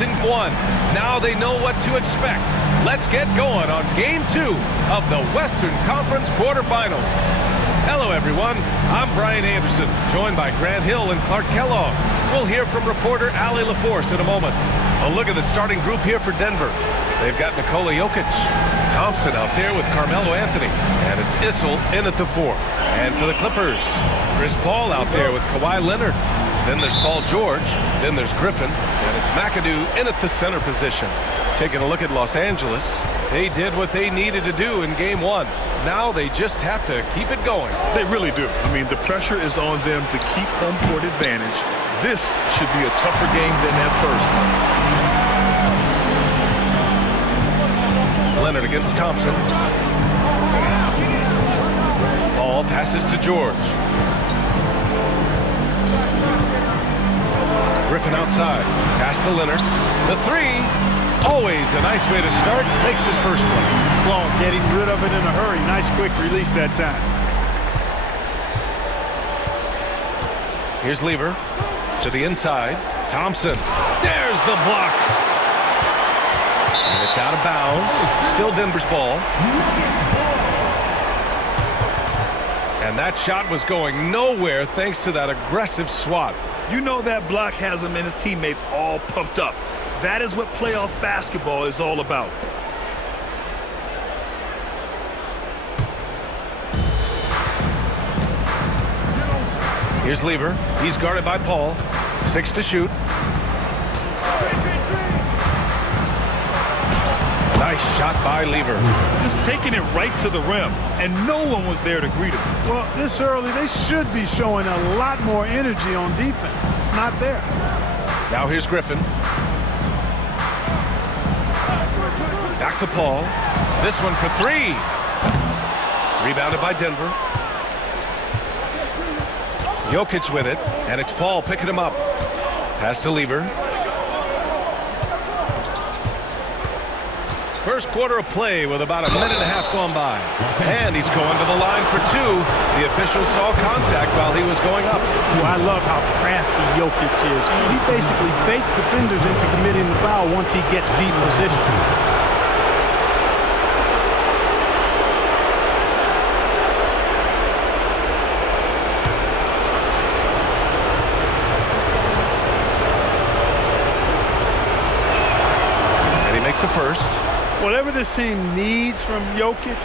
in one. Now they know what to expect. Let's get going on Game 2 of the Western Conference quarterfinals. Hello, everyone. I'm Brian Anderson, joined by Grant Hill and Clark Kellogg. We'll hear from reporter Allie LaForce in a moment. A look at the starting group here for Denver. They've got Nikola Jokic, Thompson out there with Carmelo Anthony, and it's Issel in at the 4. And for the Clippers, Chris Paul out there with Kawhi Leonard. Then there's Paul George, then there's Griffin, and it's McAdoo in at the center position. Taking a look at Los Angeles, they did what they needed to do in Game 1. Now they just have to keep it going. They really do. I mean, the pressure is on them to keep home court advantage. This should be a tougher game than that first. Leonard against Thompson. Ball passes to George. Griffin outside. Pass to Leonard. The 3. Always a nice way to start. Makes his first one. Clark getting rid of it in a hurry. Nice quick release that time. Here's Lever. To the inside. Thompson. There's the block. And it's out of bounds. Still Denver's ball. And that shot was going nowhere thanks to that aggressive swat. You know that block has him and his teammates all pumped up. That is what playoff basketball is all about. Here's Lever. He's guarded by Paul. 6 to shoot. Nice shot by Lever. Just taking it right to the rim, and no one was there to greet him. Well, this early, they should be showing a lot more energy on defense. It's not there. Now here's Griffin. Back to Paul. This one for 3. Rebounded by Denver. Jokic with it, and it's Paul picking him up. Pass to Lever. First quarter of play with about a minute and a half gone by. And he's going to the line for 2. The official saw contact while he was going up. Well, I love how crafty Jokic is. He basically fakes defenders into committing the foul once he gets deep position. And he makes the first. Whatever this team needs from Jokic,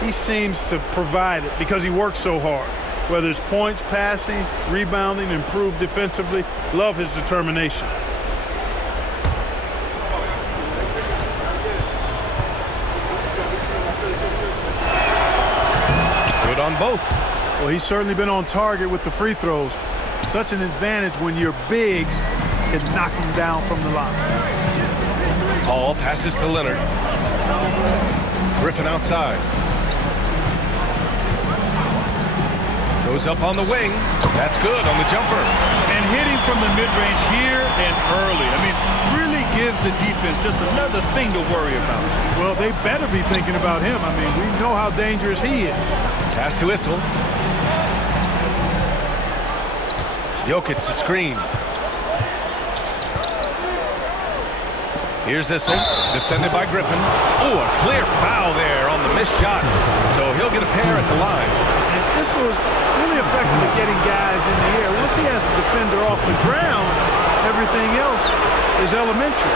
he seems to provide it because he works so hard. Whether it's points, passing, rebounding, improved defensively, love his determination. Good on both. Well, he's certainly been on target with the free throws. Such an advantage when your bigs can knock him down from the line. Paul passes to Leonard. Griffin outside. Goes up on the wing. That's good on the jumper. And hitting from the mid-range here and early. I mean, really gives the defense just another thing to worry about. Well, they better be thinking about him. I mean, we know how dangerous he is. Pass to Issel. Jokic the screen. Here's Issel, defended by Griffin. Oh, a clear foul there on the missed shot. So he'll get a pair at the line. And Issel is really effective at getting guys in the air. Once he has the defender off the ground, everything else is elementary.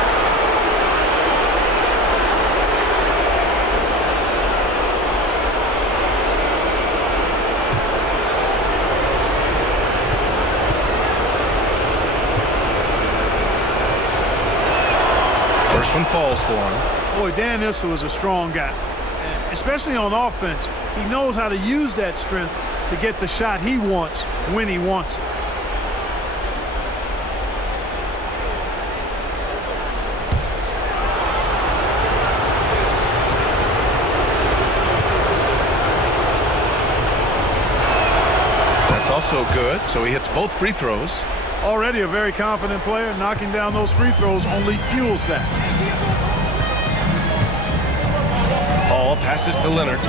First one falls for him. Boy, Dan Issel is a strong guy, especially on offense. He knows how to use that strength to get the shot he wants when he wants it. That's also good, so he hits both free throws. Already a very confident player. Knocking down those free throws only fuels that. Paul passes to Leonard.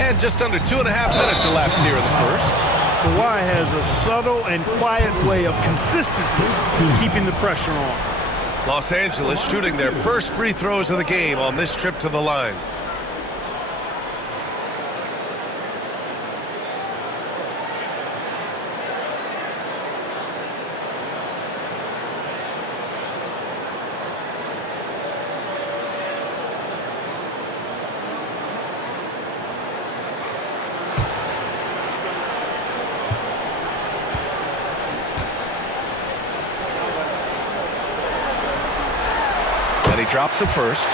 And just under 2.5 minutes elapsed here in the first. Kawhi has a subtle and quiet way of consistently keeping the pressure on. Los Angeles shooting their first free throws of the game on this trip to the line. He drops it first.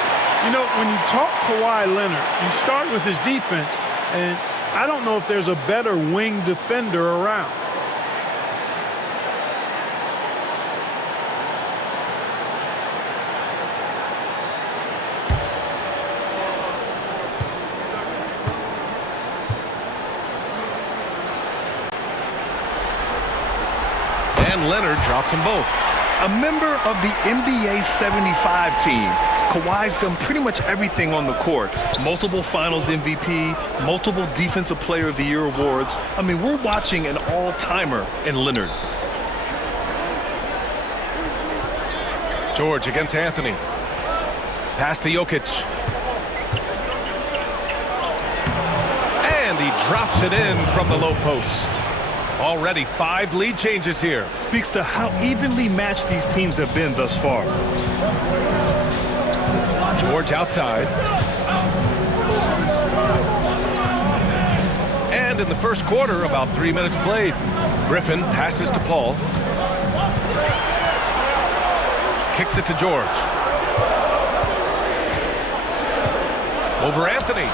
You know, when you talk Kawhi Leonard, you start with his defense, and I don't know if there's a better wing defender around. And Leonard drops them both. A member of the NBA 75 team, Kawhi's done pretty much everything on the court. Multiple Finals MVP, multiple Defensive Player of the Year awards. I mean, we're watching an all-timer in Leonard. George against Anthony. Pass to Jokic. And he drops it in from the low post. Already 5 lead changes here. Speaks to how evenly matched these teams have been thus far. George outside. And in the first quarter, about 3 minutes played. Griffin passes to Paul. Kicks it to George. Over Anthony.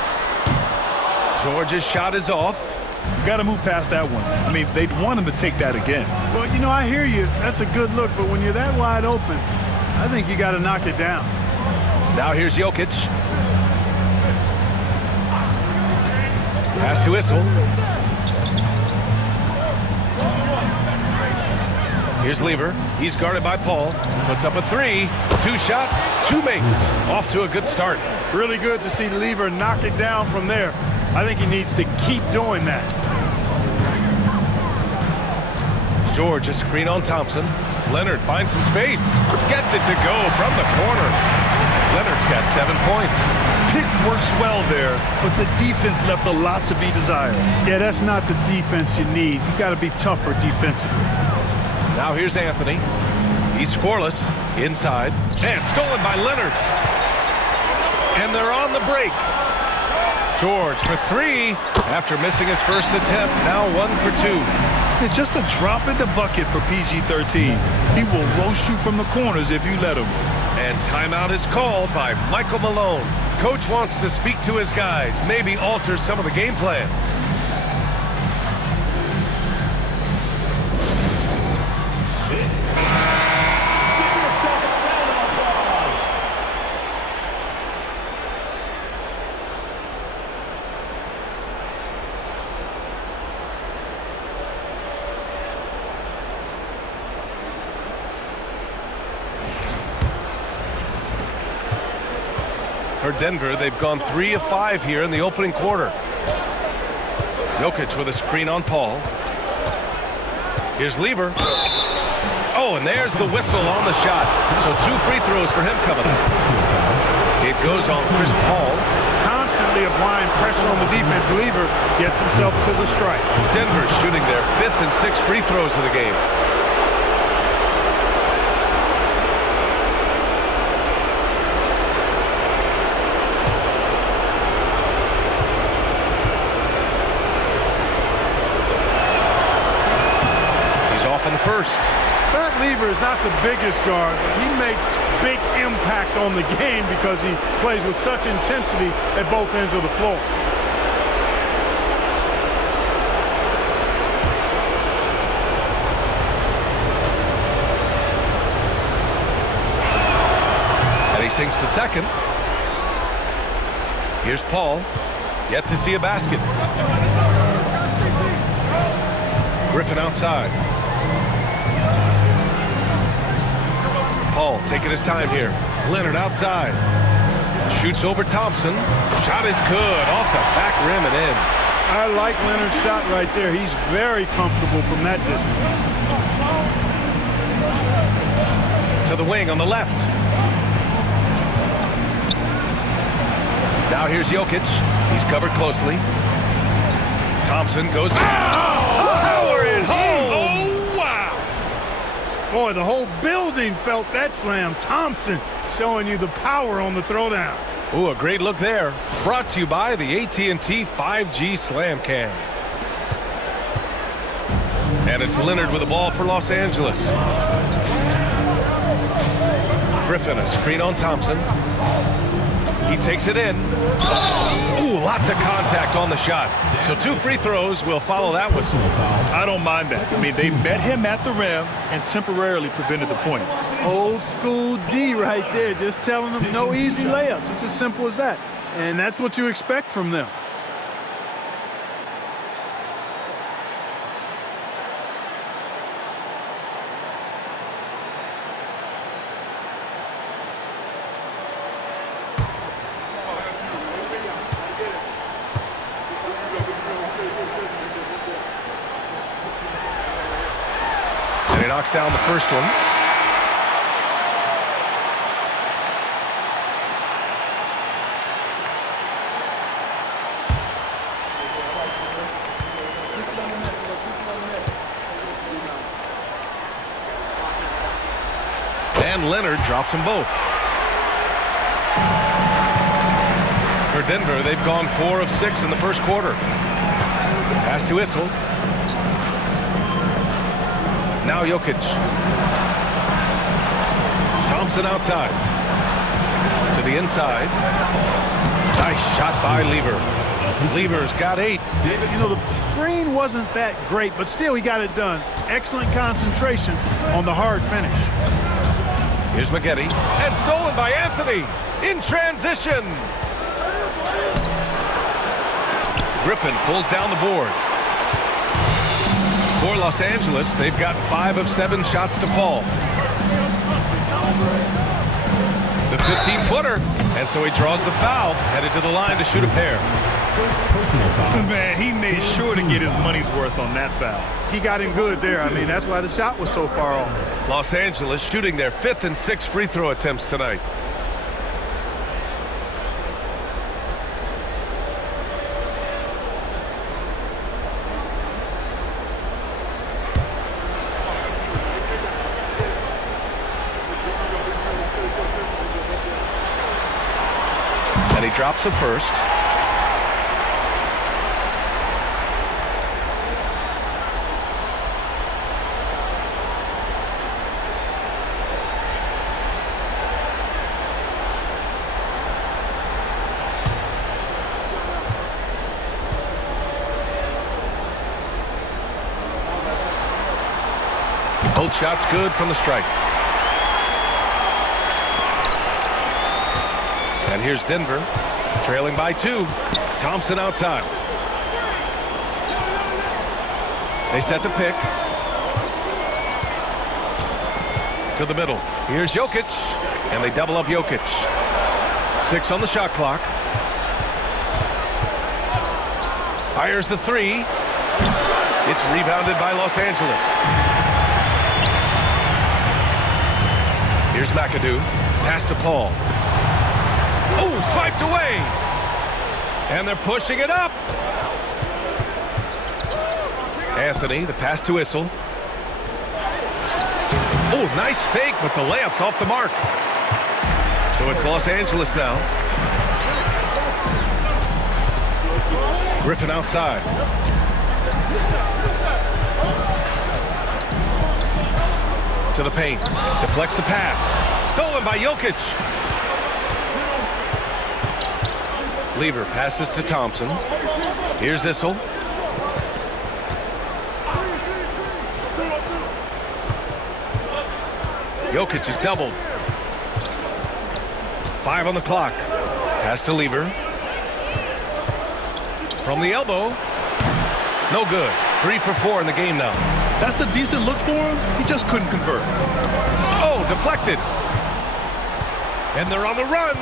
George's shot is off. Got to move past that one. I mean, they'd want him to take that again. Well, you know, I hear you. That's a good look, but when you're that wide open, I think you got to knock it down. Now here's Jokic. Pass to Issel. Here's Lever. He's guarded by Paul. Puts up a 3. 2 shots, 2 makes. Off to a good start. Really good to see Lever knock it down from there. I think he needs to keep doing that. George, a screen on Thompson. Leonard finds some space. Gets it to go from the corner. Leonard's got 7 points. Pick works well there, but the defense left a lot to be desired. Yeah, that's not the defense you need. You got to be tougher defensively. Now here's Anthony. He's scoreless. Inside. And stolen by Leonard. And they're on the break. George for 3 after missing his first attempt. Now 1 for 2. It's just a drop in the bucket for PG-13. He will roast you from the corners if you let him. And timeout is called by Michael Malone. Coach wants to speak to his guys, maybe alter some of the game plan. For Denver, they've gone 3 of 5 here in the opening quarter. Jokic with a screen on Paul. Here's Lever. Oh, and there's the whistle on the shot. So 2 free throws for him coming up. It goes on Chris Paul. Constantly applying pressure on the defense. Lever gets himself to the strike. Denver shooting their 5th and 6th free throws of the game. First. Pat Lever is not the biggest guard, but he makes big impact on the game because he plays with such intensity at both ends of the floor. And he sinks the second. Here's Paul. Yet to see a basket. Griffin outside. Paul taking his time here. Leonard outside. Shoots over Thompson. Shot is good. Off the back rim and in. I like Leonard's shot right there. He's very comfortable from that distance. To the wing on the left. Now here's Jokic. He's covered closely. Thompson goes power it home. Oh, wow. Boy, the whole building felt that slam. Thompson showing you the power on the throwdown. Ooh, a great look there. Brought to you by the AT&T 5G Slam Cam. And it's Leonard with the ball for Los Angeles. Griffin, a screen on Thompson. He takes it in. Ooh, lots of contact on the shot. So 2 free throws will follow that whistle. I don't mind that. I mean, they met him at the rim and temporarily prevented the points. Old school D right there, just telling them no easy layups. It's as simple as that. And that's what you expect from them. And he knocks down the first one. And Leonard drops them both. For Denver, they've gone 4 of 6 in the first quarter. Pass to Issel. Now Jokic. Thompson outside. To the inside. Nice shot by Lever. Lever's got 8. David, you know, the screen wasn't that great, but still he got it done. Excellent concentration on the hard finish. Here's McGetty. And stolen by Anthony. In transition. Griffin pulls down the board. For Los Angeles, they've gotten 5 of 7 shots to fall. The 15-footer. And so he draws the foul, headed to the line to shoot a pair. Man, he made sure to get his money's worth on that foul. He got him good there. I mean, that's why the shot was so far off. Los Angeles shooting their 5th and 6th free throw attempts tonight. And he drops it first. Both shots good from the strike. And here's Denver, trailing by 2. Thompson outside. They set the pick. To the middle. Here's Jokic. And they double up Jokic. 6 on the shot clock. Fires the 3. It's rebounded by Los Angeles. Here's McAdoo. Pass to Paul. Oh, swiped away. And they're pushing it up. Anthony, the pass to Issel. Oh, nice fake, but the layup's off the mark. So it's Los Angeles now. Griffin outside. To the paint. Deflects the pass. Stolen by Jokic. Lever passes to Thompson. Here's Issel. Jokic is doubled. 5 on the clock. Pass to Lever. From the elbow. No good. 3 for 4 in the game now. That's a decent look for him. He just couldn't convert. Oh, deflected. And they're on the run.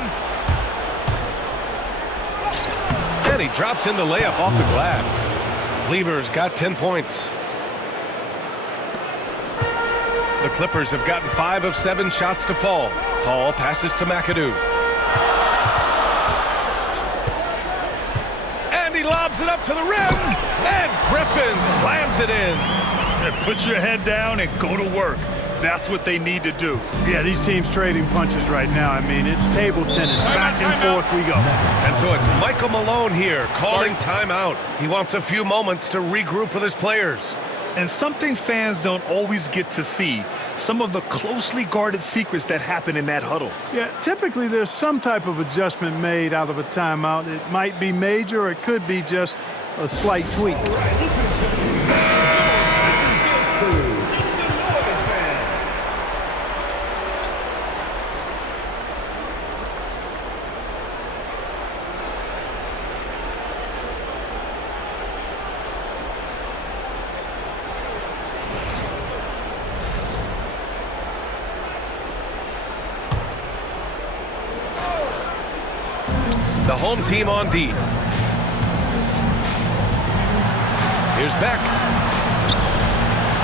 And he drops in the layup off the glass. Lever's got 10 points. The Clippers have gotten 5 of 7 shots to fall. Paul passes to McAdoo. And he lobs it up to the rim. And Griffin slams it in. And put your head down and go to work. That's what they need to do. Yeah, these teams trading punches right now. I mean, it's table tennis. Back and forth we go. And so it's Michael Malone here calling timeout. He wants a few moments to regroup with his players. And something fans don't always get to see, some of the closely guarded secrets that happen in that huddle. Yeah, typically there's some type of adjustment made out of a timeout. It might be major or it could be just a slight tweak. The home team on D. Here's Beck.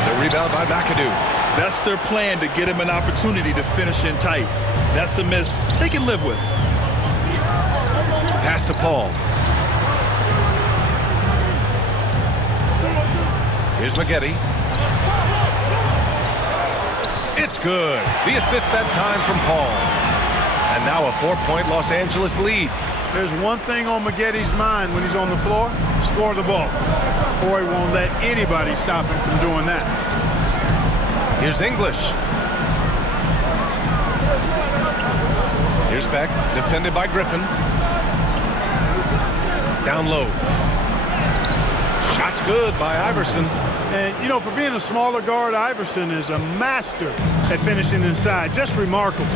The rebound by McAdoo. That's their plan, to get him an opportunity to finish in tight. That's a miss they can live with. Pass to Paul. Here's Maggette. It's good. The assist that time from Paul. And now a 4-point Los Angeles lead. There's one thing on Maggetti's mind when he's on the floor: score the ball. Boy won't let anybody stop him from doing that. Here's English. Here's Beck, defended by Griffin. Down low. Shot's good by Iverson. And, you know, for being a smaller guard, Iverson is a master at finishing inside. Just remarkable.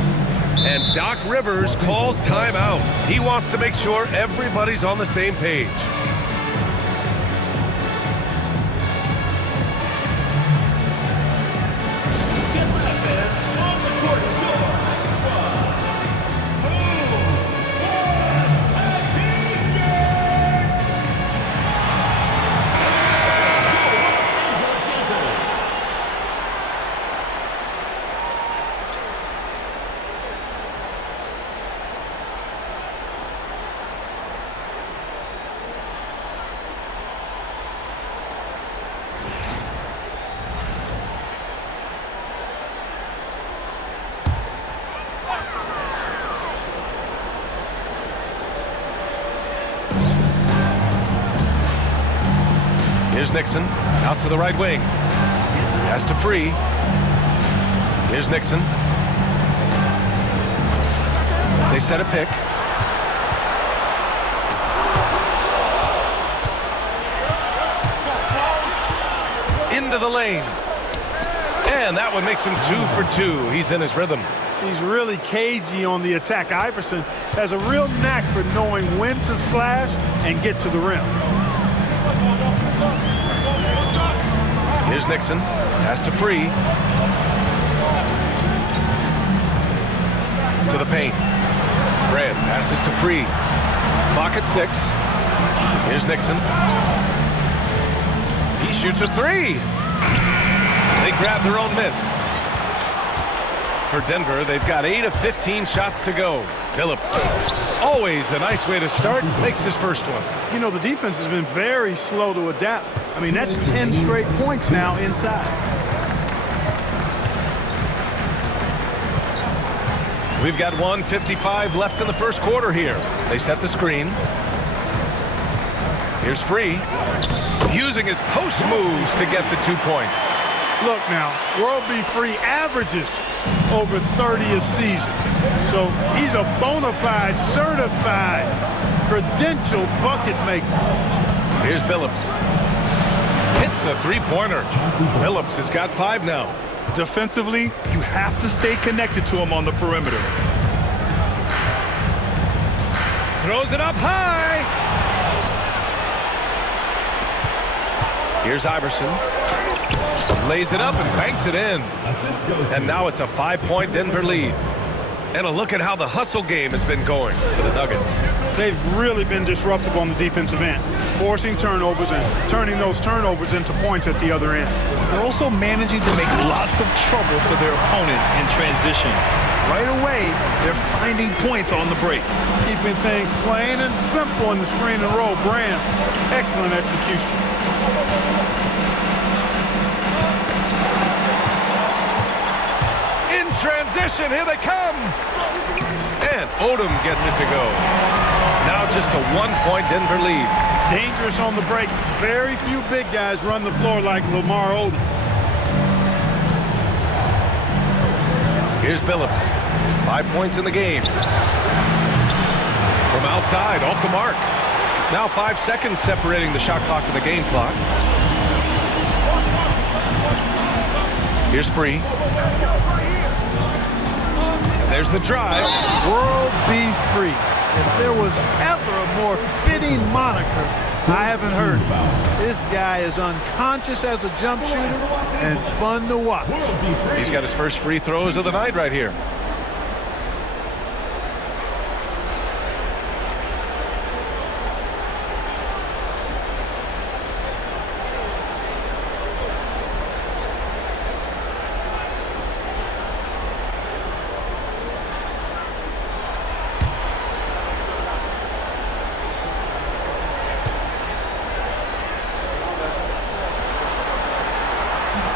And Doc Rivers calls timeout. He wants to make sure everybody's on the same page. Here's Nixon, out to the right wing. Pass to Free. Here's Nixon. They set a pick. Into the lane. And that one makes him 2 for 2. He's in his rhythm. He's really cagey on the attack. Iverson has a real knack for knowing when to slash and get to the rim. Here's Nixon. Pass to Free. To the paint. Grant passes to Free. Clock at 6. Here's Nixon. He shoots a 3. They grab their own miss. For Denver, they've got 8 of 15 shots to go. Phillips, always a nice way to start, makes his first one. You know, the defense has been very slow to adapt. I mean, that's 10 straight points now inside. We've got 1:55 left in the first quarter here. They set the screen. Here's Free, using his post moves to get the 2 points. Look now, World B. Free averages over 30 a season. So he's a bona fide, certified, credentialed bucket maker. Here's Billups. Hits a three-pointer. Billups has got 5 now. Defensively, you have to stay connected to him on the perimeter. Throws it up high. Here's Iverson. Lays it up and banks it in. And now it's a 5-point Denver lead. And a look at how the hustle game has been going for the Nuggets. They've really been disruptive on the defensive end, forcing turnovers and turning those turnovers into points at the other end. They're also managing to make lots of trouble for their opponent in transition. Right away, they're finding points on the break. Keeping things plain and simple in the screen and roll. Brand, excellent execution. In transition, here they come. And Odom gets it to go. Now just a 1-point Denver lead. Dangerous on the break. Very few big guys run the floor like Lamar Odom. Here's Billups. 5 points in the game. From outside, off the mark. Now 5 seconds separating the shot clock and the game clock. Here's Free. And there's the drive. World be free. If there was ever a more fitting moniker, I haven't heard about. This guy is unconscious as a jump shooter and fun to watch. He's got his first free throws of the night right here.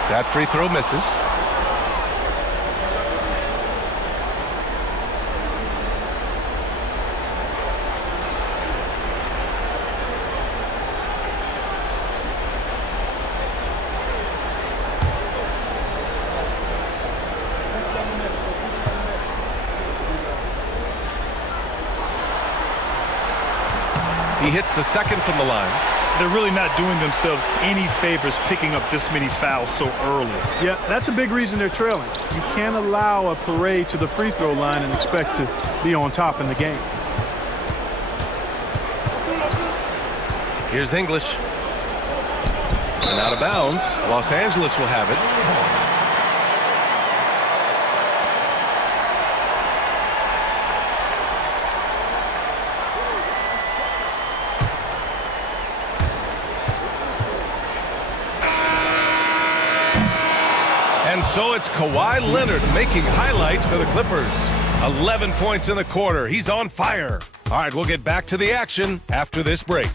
That free throw misses. He hits the second from the line. They're really not doing themselves any favors picking up this many fouls so early. Yeah, that's a big reason they're trailing. You can't allow a parade to the free throw line and expect to be on top in the game. Here's English. And out of bounds. Los Angeles will have it. And so it's Kawhi Leonard making highlights for the Clippers. 11 points in the quarter. He's on fire. All right, we'll get back to the action after this break.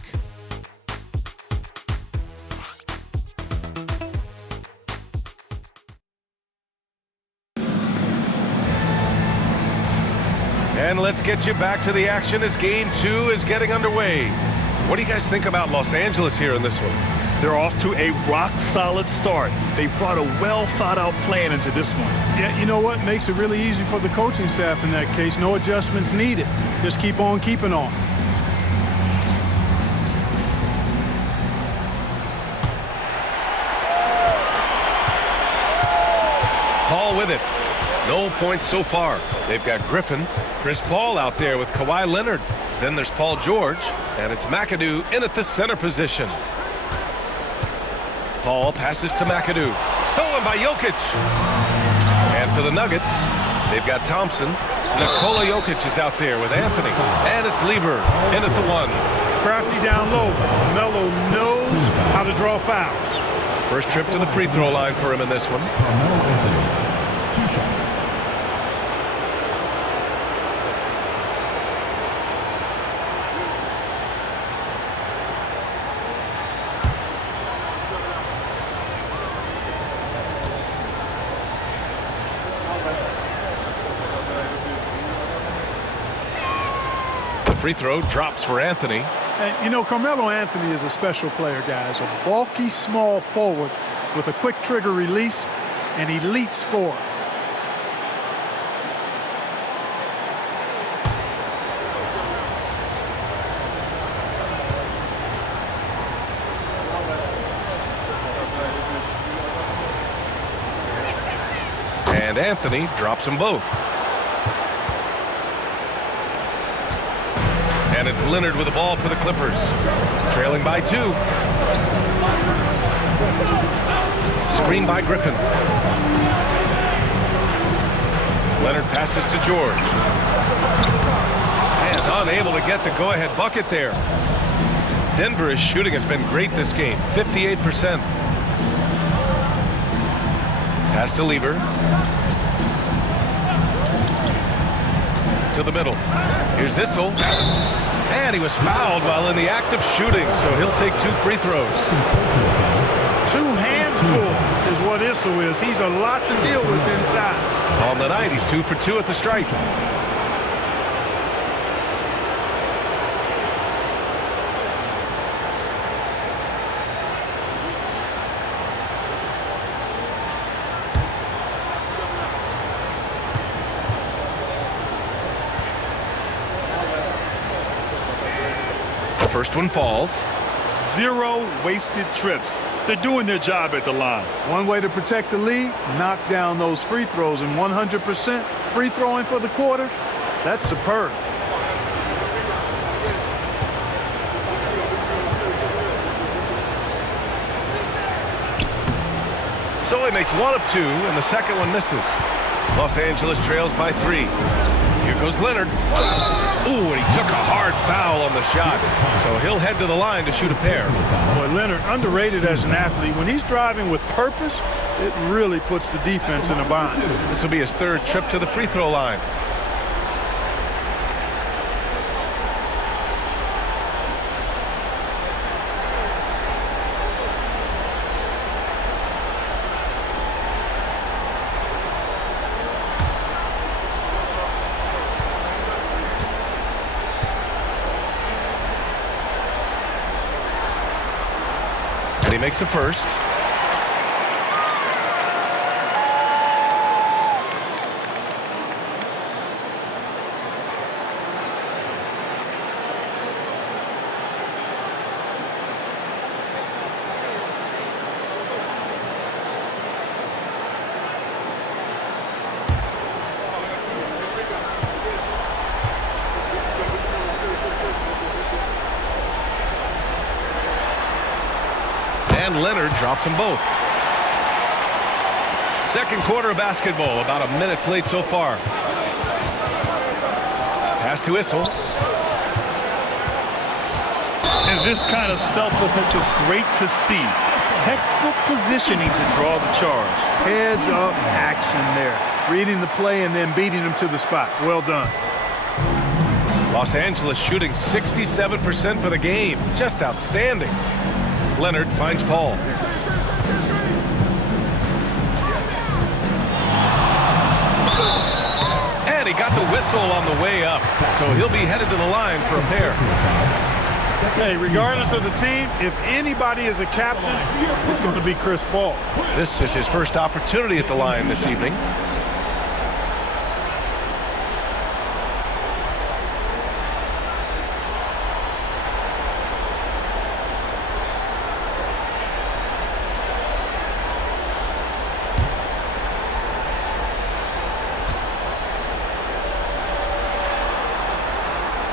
And let's get you back to the action as Game 2 is getting underway. What do you guys think about Los Angeles here in this one? They're off to a rock-solid start. They brought a well-thought-out plan into this one. Yeah, you know what? Makes it really easy for the coaching staff in that case. No adjustments needed. Just keep on keeping on. Paul with it. No points so far. They've got Griffin, Chris Paul out there with Kawhi Leonard. Then there's Paul George, and it's McAdoo in at the center position. Paul passes to McAdoo. Stolen by Jokic. And for the Nuggets, they've got Thompson. Nikola Jokic is out there with Anthony. And it's Lever in at the one. Crafty down low. Melo knows how to draw fouls. First trip to the free throw line for him in this one. Two shots. Free throw drops for Anthony. And, you know, Carmelo Anthony is a special player, guys. A bulky, small forward with a quick trigger release, an elite scorer. And Anthony drops them both. And it's Leonard with the ball for the Clippers. Trailing by 2. Screen by Griffin. Leonard passes to George. And unable to get the go-ahead bucket there. Denver's shooting has been great this game, 58%. Pass to Lever. To the middle. Here's Issel. And he was fouled while in the act of shooting, so he'll take 2 free throws. 2 hands full is what Issel is. He's a lot to deal with inside. On the night, he's 2 for 2 at the stripe. First one falls. 0 wasted trips. They're doing their job at the line. One way to protect the lead, knock down those free throws, and 100% free throwing for the quarter, that's superb. So he makes 1 of 2, and the second one misses. Los Angeles trails by 3. Here goes Leonard. Ooh, and he took a hard foul on the shot. So he'll head to the line to shoot a pair. Boy, Leonard, underrated as an athlete. When he's driving with purpose, it really puts the defense in a bind. This will be his 3rd trip to the free throw line. And he makes a first. And Leonard drops them both. Second quarter of basketball, about a minute played so far. Pass to Issel. And this kind of selflessness is great to see. Textbook positioning to draw the charge. Heads up action there. Reading the play and then beating them to the spot. Well done. Los Angeles shooting 67% for the game. Just outstanding. Leonard finds Paul. And he got the whistle on the way up, so he'll be headed to the line for a pair. Hey, regardless of the team, if anybody is a captain, it's going to be Chris Paul. This is his first opportunity at the line this evening.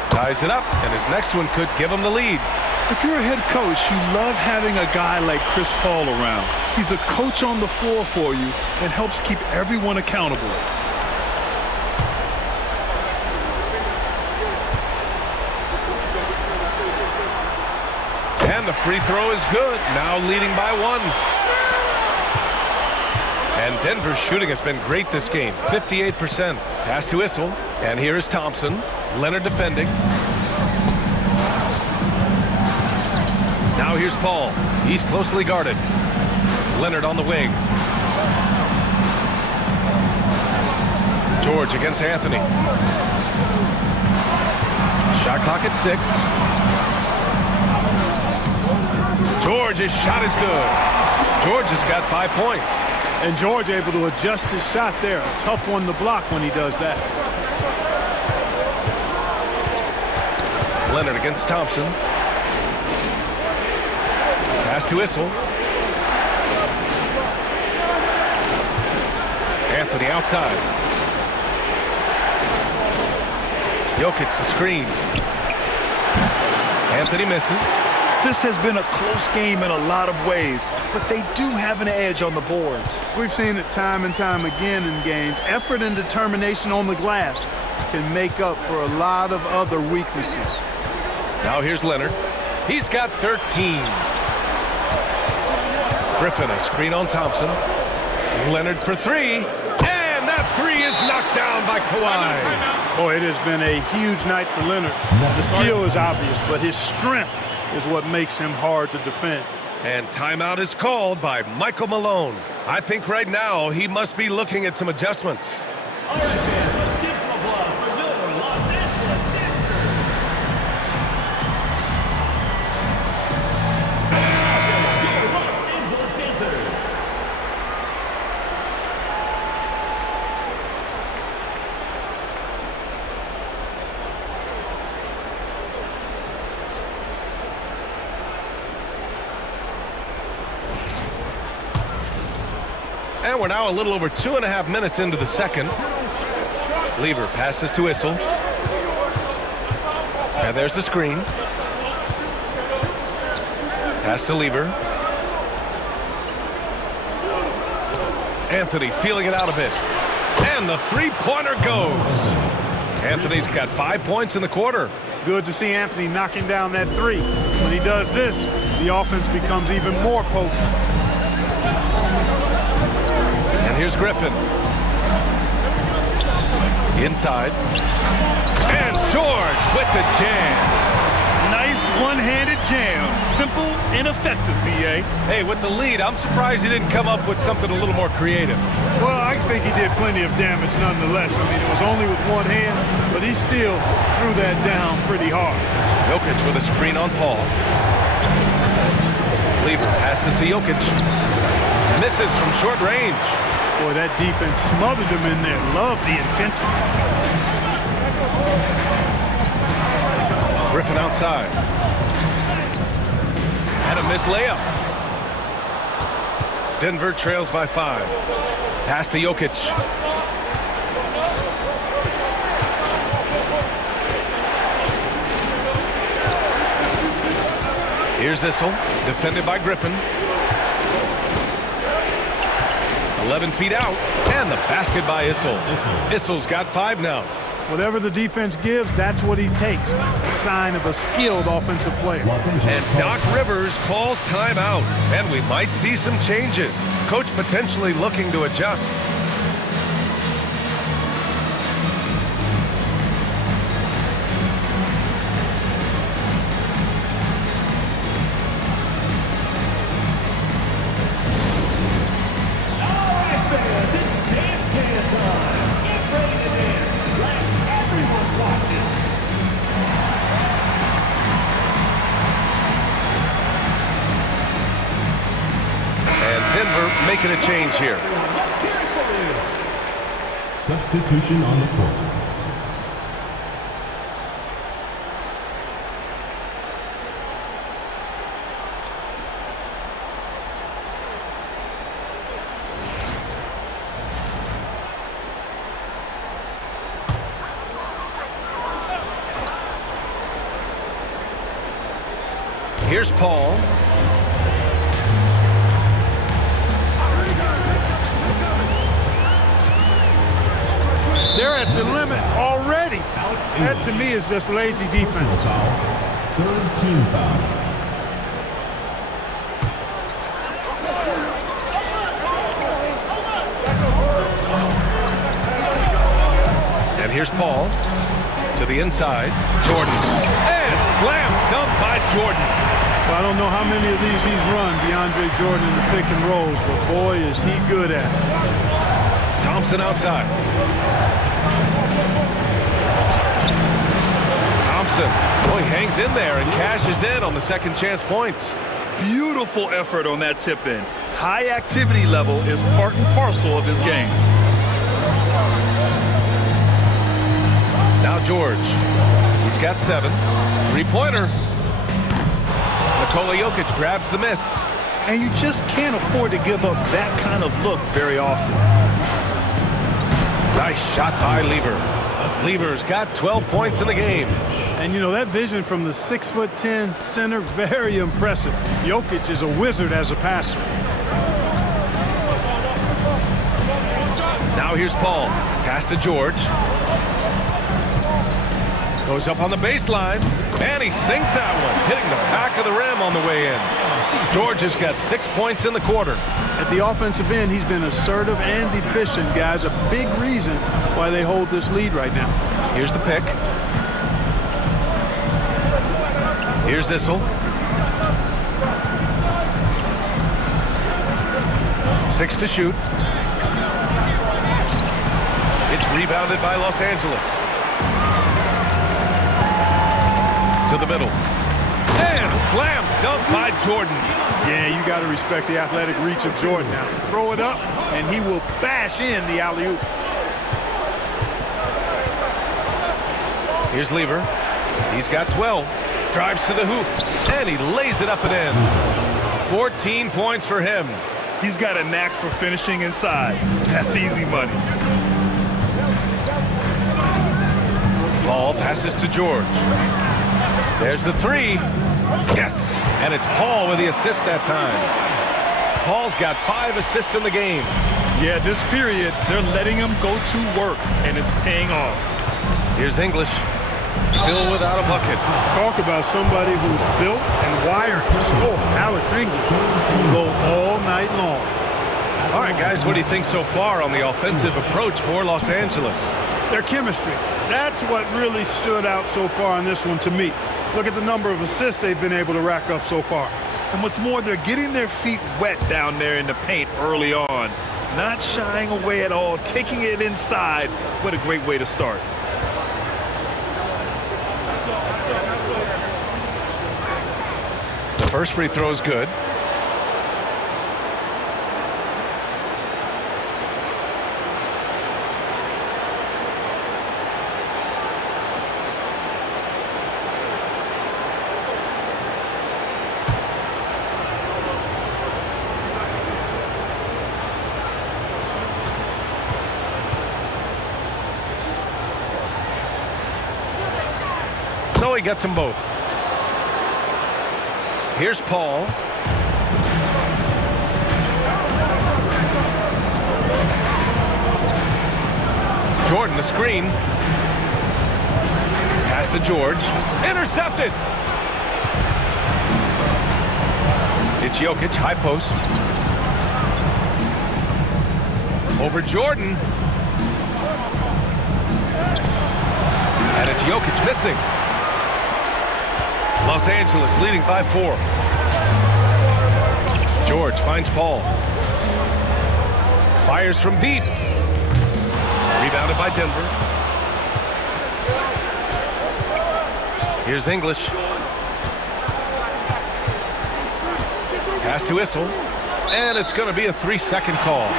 Ties it up, and his next one could give him the lead. If you're a head coach, you love having a guy like Chris Paul around. He's a coach on the floor for you and helps keep everyone accountable. And the free throw is good, now leading by 1. And Denver's shooting has been great this game, 58%. Pass to Issel, and here is Thompson. Leonard defending. Now here's Paul. He's closely guarded. Leonard on the wing. George against Anthony. Shot clock at 6. George's shot is good. George has got 5 points. And George able to adjust his shot there. A tough one to block when he does that. Leonard against Thompson. Pass to Issel. Anthony outside. Jokic the screen. Anthony misses. This has been a close game in a lot of ways, but they do have an edge on the boards. We've seen it time and time again in games. Effort and determination on the glass can make up for a lot of other weaknesses. Now here's Leonard. He's got 13. Griffin, a screen on Thompson. Leonard for three. And that three is knocked down by Kawhi. Boy, it has been a huge night for Leonard. The skill is obvious, but his strength is what makes him hard to defend. And timeout is called by Michael Malone. I think right now he must be looking at some adjustments. All right, fans, let's give some applause for your Los Angeles Dodgers. Your Los Angeles Dodgers. And we're now a little over 2.5 minutes into the second. Lever passes to Issel. And there's the screen. Pass to Lever. Anthony feeling it out a bit. And the three-pointer goes. Anthony's got 5 points in the quarter. Good to see Anthony knocking down that three. When he does this, the offense becomes even more potent. And here's Griffin. Inside. And George with the jam. Nice one-handed jam. Simple and effective, B.A. Hey, with the lead, I'm surprised he didn't come up with something a little more creative. Well, I think he did plenty of damage nonetheless. I mean, it was only with one hand, but he still threw that down pretty hard. Jokic with a screen on Paul. Lever passes to Jokic. Misses from short range. Boy, that defense smothered him in there. Love the intensity. Griffin outside. And a missed layup. Denver trails by 5. Pass to Jokic. Here's Issel, defended by Griffin. 11 feet out, and the basket by Issel. Issel's got 5 now. Whatever the defense gives, that's what he takes. A sign of a skilled offensive player. And Doc Rivers calls timeout, and we might see some changes. Coach potentially looking to adjust. Making a change here. Substitution on the court. Here's Paul. They're at the limit already. That, to me, is just lazy defense. Third team foul. And here's Paul to the inside. Jordan. And slam dunk by Jordan. Well, I don't know how many of these he's run, DeAndre Jordan, in the pick and rolls, but boy, is he good at it. Thompson outside. Thompson, oh, he hangs in there and cashes in on the second chance points. Beautiful effort on that tip-in. High activity level is part and parcel of his game. Now George. He's got 7. Three-pointer. Nikola Jokic grabs the miss. And you just can't afford to give up that kind of look very often. Nice shot by Lever. Lever's got 12 points in the game. And, you know, that vision from the 6'10" center, very impressive. Jokic is a wizard as a passer. Now here's Paul. Pass to George. Goes up on the baseline, and he sinks that one, hitting the back of the rim on the way in. George has got 6 points in the quarter. At the offensive end, he's been assertive and efficient, guys. A big reason why they hold this lead right now. Here's the pick. Here's Issel. 6 to shoot. It's rebounded by Los Angeles. To the middle. And slam dunk by Jordan. Yeah, you got to respect the athletic reach of Jordan now. Throw it up, and he will bash in the alley-oop. Here's Lever. He's got 12. Drives to the hoop, and he lays it up and in. 14 points for him. He's got a knack for finishing inside. That's easy money. Paul passes to George. There's the three. Yes, and it's Paul with the assist that time. Paul's got 5 assists in the game. Yeah, this period, they're letting him go to work, and it's paying off. Here's English, still without a bucket. Talk about somebody who's built and wired to score. Alex English can go all night long. All right, guys, what do you think so far on the offensive approach for Los Angeles? Their chemistry. That's what really stood out so far in this one to me. Look at the number of assists they've been able to rack up so far. And what's more, they're getting their feet wet down there in the paint early on. Not shying away at all, taking it inside. What a great way to start. The first free throw is good. So he gets them both. Here's Paul. Jordan, the screen. Pass to George. Intercepted. It's Jokic, high post. Over Jordan. And it's Jokic missing. Los Angeles leading by 4. George finds Paul. Fires from deep. Rebounded by Denver. Here's English. Pass to Issel. And it's going to be a 3-second call.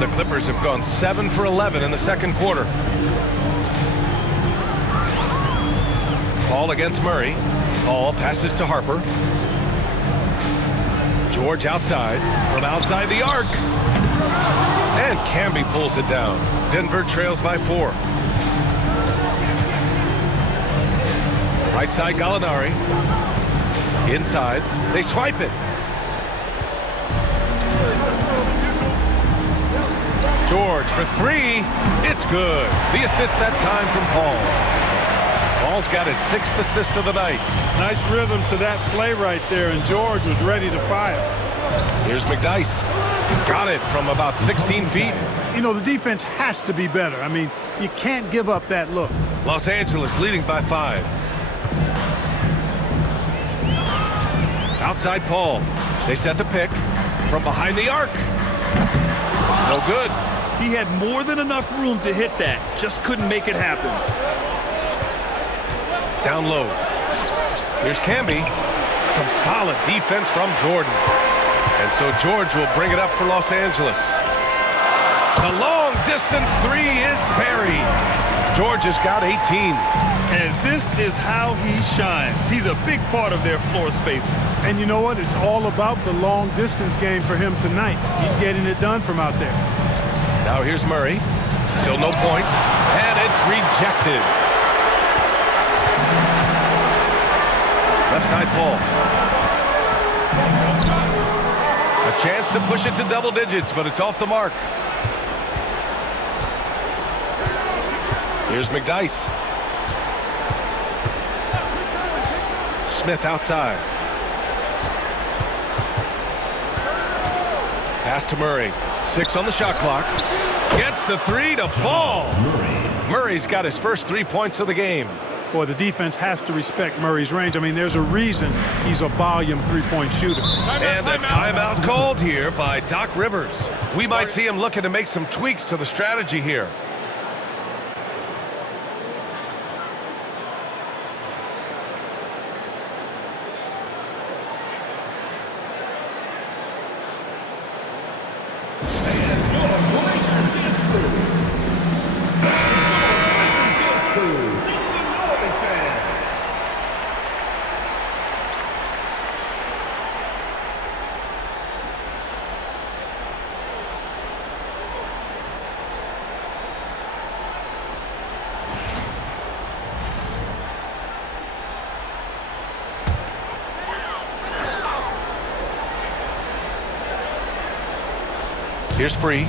The Clippers have gone 7 for 11 in the second quarter. Paul against Murray. Paul passes to Harper. George outside, from outside the arc. And Camby pulls it down. Denver trails by 4. Right side Gallinari. Inside, they swipe it. George for 3. It's good. The assist that time from Paul. Paul's got his 6th assist of the night. Nice rhythm to that play right there, and George was ready to fire. Here's McDyess. Got it from about 16 feet. You know, the defense has to be better. I mean, you can't give up that look. Los Angeles leading by 5. Outside Paul. They set the pick from behind the arc. No good. He had more than enough room to hit that. Just couldn't make it happen. Down low. Here's Camby. Some solid defense from Jordan. And so George will bring it up for Los Angeles. The long distance three is buried. George has got 18. And this is how he shines. He's a big part of their floor space. And you know what? It's all about the long distance game for him tonight. He's getting it done from out there. Now here's Murray. Still no points. And it's rejected. Left side Paul. A chance to push it to double digits, but it's off the mark. Here's McDyess. Smith outside. Pass to Murray. 6 on the shot clock. Gets the three to fall. Murray's got his first 3 points of the game. Boy, the defense has to respect Murray's range. I mean, there's a reason he's a volume three-point shooter. And a timeout called here by Doc Rivers. We might see him looking to make some tweaks to the strategy here. Here's Free.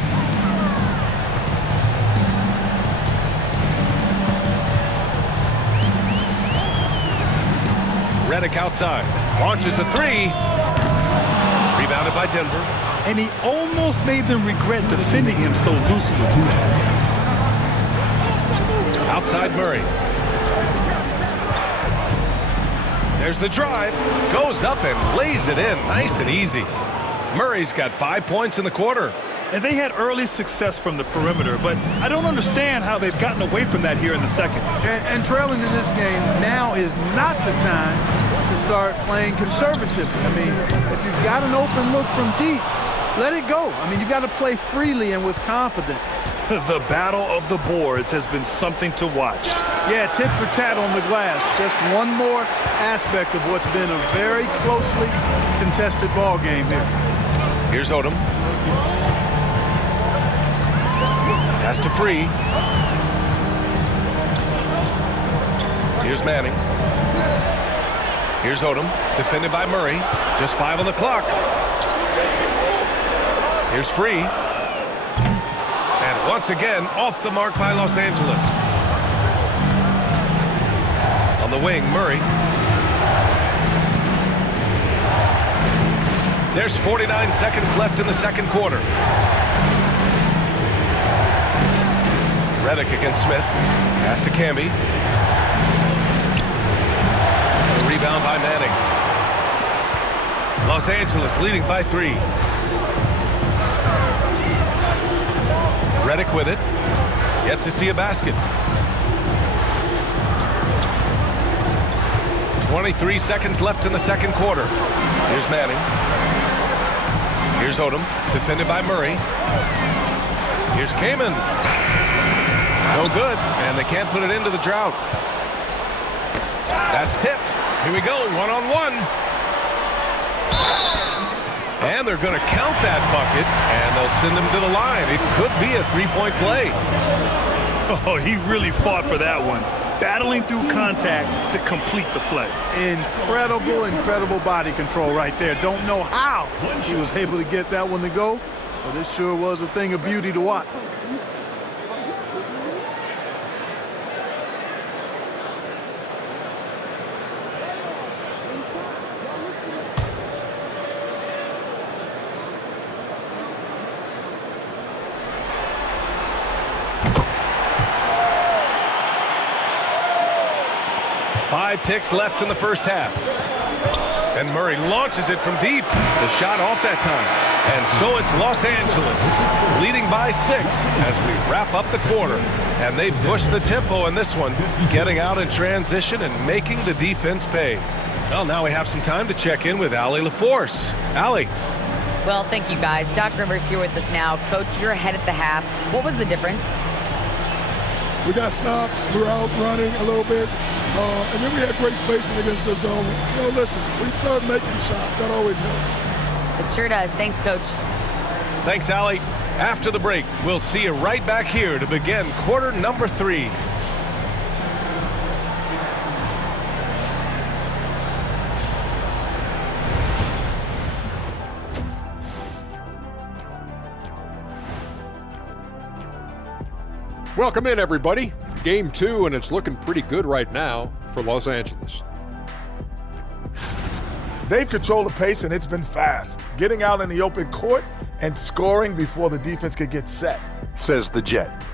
Redick outside. Launches the three. Rebounded by Denver. And he almost made them regret defending him so loosely. Outside Murray. There's the drive. Goes up and lays it in. Nice and easy. Murray's got 5 points in the quarter. And they had early success from the perimeter, but I don't understand how they've gotten away from that here in the second. And trailing in this game, now is not the time to start playing conservatively. I mean, if you've got an open look from deep, let it go. I mean, you've got to play freely and with confidence. The battle of the boards has been something to watch. Yeah, tit for tat on the glass. Just one more aspect of what's been a very closely contested ball game here. Here's Odom. Pass to Free. Here's Manning. Here's Odom, defended by Murray. Just 5 on the clock. Here's Free. And once again, off the mark by Los Angeles. On the wing, Murray. There's 49 seconds left in the second quarter. Redick against Smith. Pass to Camby. A rebound by Manning. Los Angeles leading by 3. Redick with it. Yet to see a basket. 23 seconds left in the second quarter. Here's Manning. Here's Odom, defended by Murray. Here's Kaman. No good, and they can't put it into the drought. That's tipped. Here we go, one-on-one. And they're going to count that bucket, and they'll send him to the line. It could be a three-point play. Oh, he really fought for that one. Battling through contact to complete the play. Incredible, incredible body control right there. Don't know how he was able to get that one to go, but it sure was a thing of beauty to watch. Five ticks left in the first half. And Murray launches it from deep. The shot off that time. And so it's Los Angeles leading by 6 as we wrap up the quarter. And they push the tempo in this one, getting out in transition and making the defense pay. Well, now we have some time to check in with Allie LaForce. Allie. Well, thank you guys. Doc Rivers here with us now. Coach, you're ahead at the half. What was the difference? We got stops. We were out running a little bit. And then we had great spacing against the zone. Listen, we started making shots. That always helps. It sure does. Thanks, Coach. Thanks, Allie. After the break, we'll see you right back here to begin quarter number 3. Welcome in, everybody. Game 2, and it's looking pretty good right now for Los Angeles. They've controlled the pace, and it's been fast, getting out in the open court and scoring before the defense could get set, says the Jet.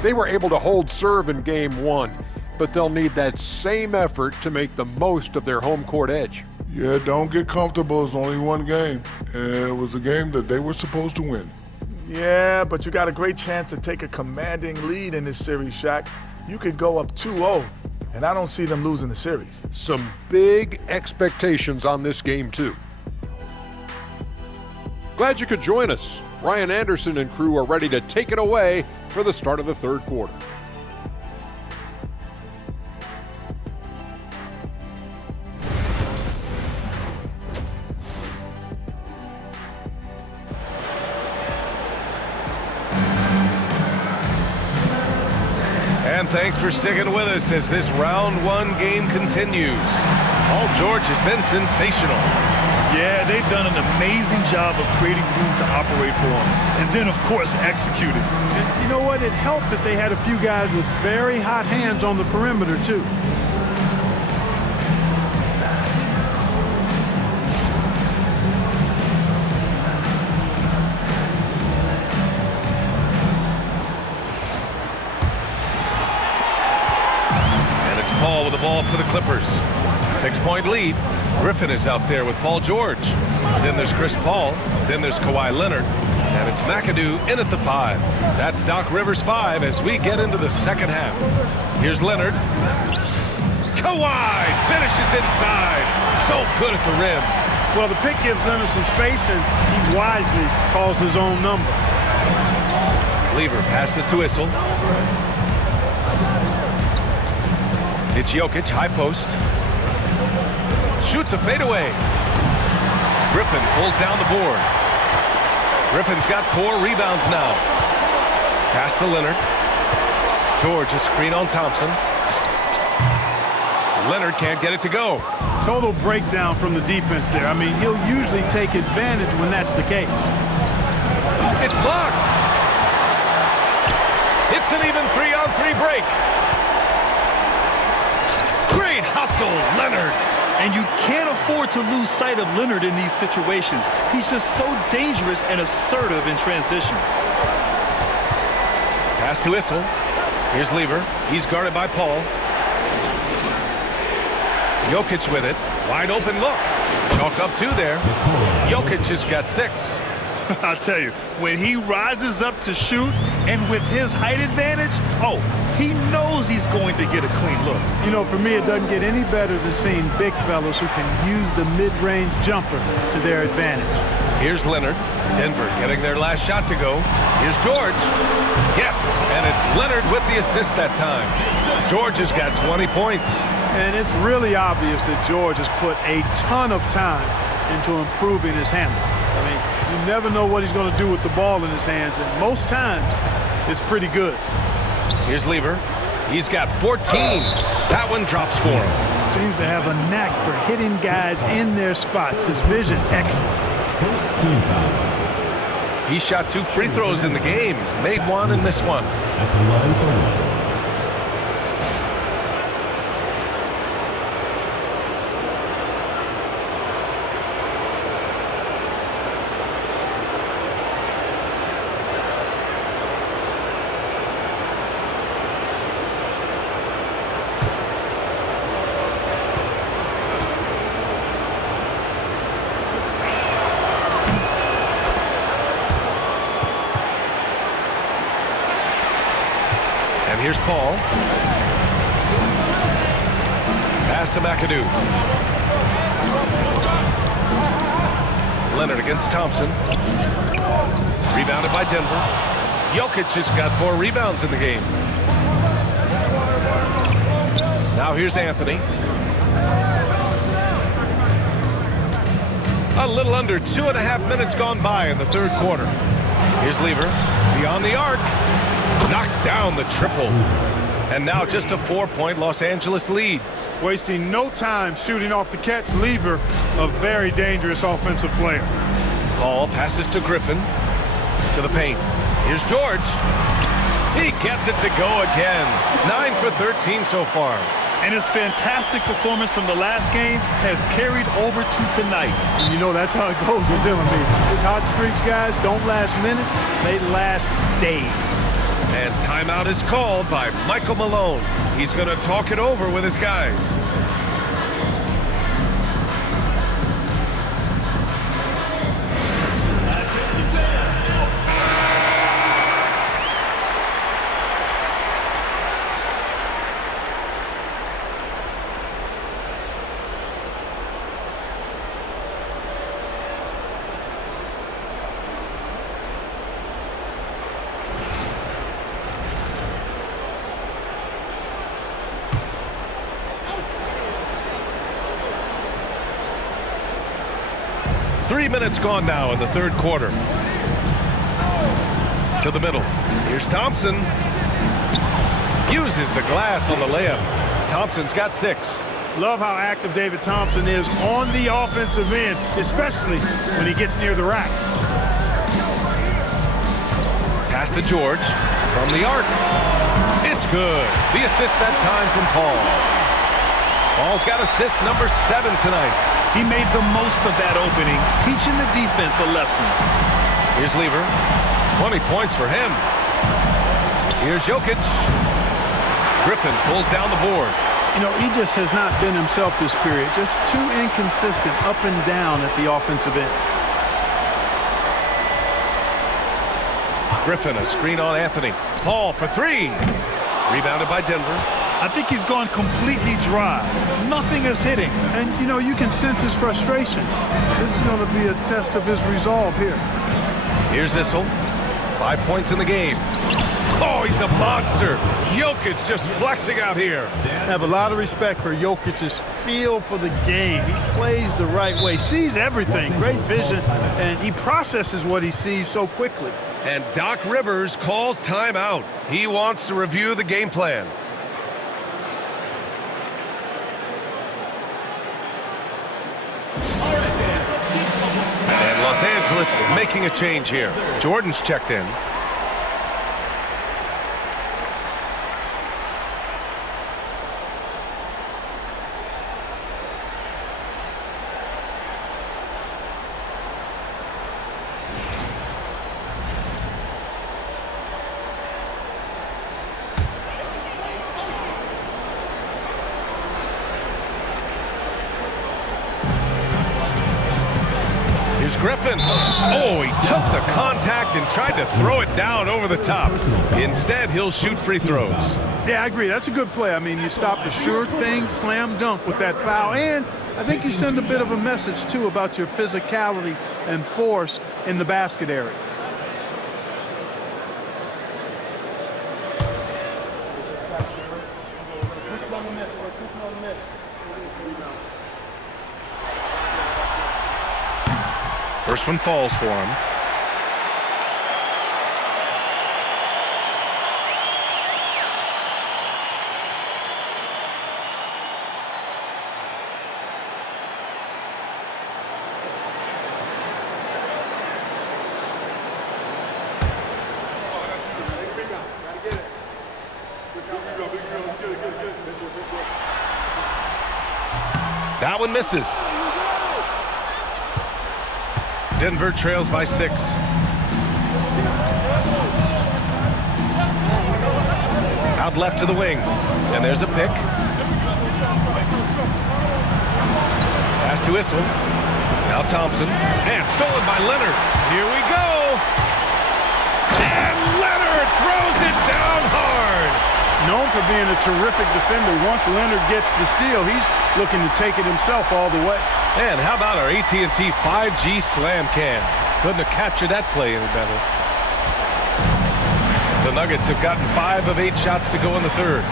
They were able to hold serve in Game 1, but they'll need that same effort to make the most of their home court edge. Yeah, don't get comfortable. It's only one game. And it was a game that they were supposed to win. Yeah, but you got a great chance to take a commanding lead in this series, Shaq. You could go up 2-0, and I don't see them losing the series. Some big expectations on this game, too. Glad you could join us. Ryan Anderson and crew are ready to take it away for the start of the third quarter. And thanks for sticking with us as this round 1 game continues. Paul George has been sensational. Yeah, they've done an amazing job of creating room to operate for him. And then, of course, executing. And you know what? It helped that they had a few guys with very hot hands on the perimeter, too. Paul with the ball for the Clippers. 6-point lead. Griffin is out there with Paul George. Then there's Chris Paul. Then there's Kawhi Leonard. And it's McAdoo in at the 5. That's Doc Rivers' 5 as we get into the second half. Here's Leonard. Kawhi finishes inside. So good at the rim. Well, the pick gives Leonard some space, and he wisely calls his own number. Lever passes to Issel. It's Jokic, high post. Shoots a fadeaway. Griffin pulls down the board. Griffin's got 4 rebounds now. Pass to Leonard. George, a screen on Thompson. Leonard can't get it to go. Total breakdown from the defense there. I mean, he'll usually take advantage when that's the case. It's blocked. It's an even 3-on-3 break. Great hustle, Leonard. And you can't afford to lose sight of Leonard in these situations. He's just so dangerous and assertive in transition. Pass to Issel. Here's Lever. He's guarded by Paul. Jokic with it. Wide open look. Chalk up 2 there. Jokic just got 6. I'll tell you, when he rises up to shoot and with his height advantage, he knows he's going to get a clean look. You know, for me, it doesn't get any better than seeing big fellas who can use the mid-range jumper to their advantage. Here's Leonard. Denver getting their last shot to go. Here's George. Yes, and it's Leonard with the assist that time. George has got 20 points. And it's really obvious that George has put a ton of time into improving his handle. I mean, you never know what he's going to do with the ball in his hands, and most times it's pretty good. Here's Lever. He's got 14. That one drops for him. Seems to have a knack for hitting guys in their spots. His vision, excellent. He shot 2 free throws in the game. He's made 1 and missed 1. Here's Paul. Pass to McAdoo. Leonard against Thompson. Rebounded by Denver. Jokic has got 4 rebounds in the game. Now here's Anthony. A little under 2.5 minutes gone by in the third quarter. Here's Lever. Beyond the arc. Knocks down the triple. And now just a 4-point Los Angeles lead. Wasting no time shooting off the catch. Lever, a very dangerous offensive player. Ball passes to Griffin. To the paint. Here's George. He gets it to go again. 9 for 13 so far. And his fantastic performance from the last game has carried over to tonight. And you know that's how it goes with him. I mean, his hot streaks, guys, don't last minutes. They last days. And timeout is called by Michael Malone. He's going to talk it over with his guys. Three minutes gone now in the third quarter. To the middle. Here's Thompson. Uses the glass on the layup. Thompson's got 6. Love how active David Thompson is on the offensive end, especially when he gets near the rack. Pass to George from the arc. It's good. The assist that time from Paul. Paul's got assist number 7 tonight. He made the most of that opening, teaching the defense a lesson. Here's Lever. 20 points for him. Here's Jokic. Griffin pulls down the board. You know, he just has not been himself this period. Just too inconsistent up and down at the offensive end. Griffin, a screen on Anthony. Paul for 3. Rebounded by Denver. I think he's gone completely dry. Nothing is hitting. And, you know, you can sense his frustration. This is going to be a test of his resolve here. Here's Issel. 5 points in the game. Oh, he's a monster. Jokic just flexing out here. I have a lot of respect for Jokic's feel for the game. He plays the right way, sees everything, great vision, and he processes what he sees so quickly. And Doc Rivers calls timeout. He wants to review the game plan. And Los Angeles making a change here. Jordan's checked in. Griffin. Oh, he took the contact and tried to throw it down over the top. Instead, he'll shoot free throws. Yeah, I agree. That's a good play. I mean, you stop the sure thing slam dunk with that foul. And I think you send a bit of a message, too, about your physicality and force in the basket area. First one falls for him. That one misses. Denver trails by 6. Out left to the wing. And there's a pick. Pass to Issel. Now Thompson. And stolen by Leonard. Here we go. And Leonard throws it down hard. known for being a terrific defender. Once Leonard gets the steal, he's looking to take it himself all the way. And how about our AT&T 5G Slam Cam? Couldn't have captured that play any better. The Nuggets have gotten 5 of 8 shots to go in the third.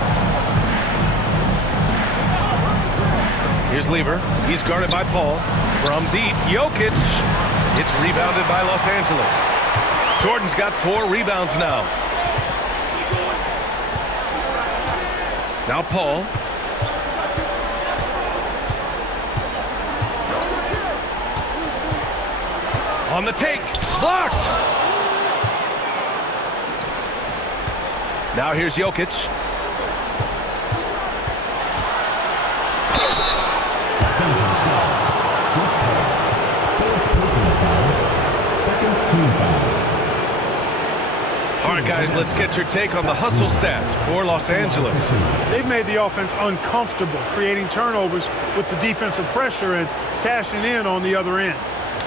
Here's Lever. He's guarded by Paul. From deep, Jokic. It's rebounded by Los Angeles. Jordan's got 4 rebounds now. Now Paul. On the take. Blocked. Now here's Jokic. Los Angeles foul. This call. 4th personal foul. 2nd team foul. All right, guys, let's get your take on the hustle stats for Los Angeles. They've made the offense uncomfortable, creating turnovers with the defensive pressure and cashing in on the other end.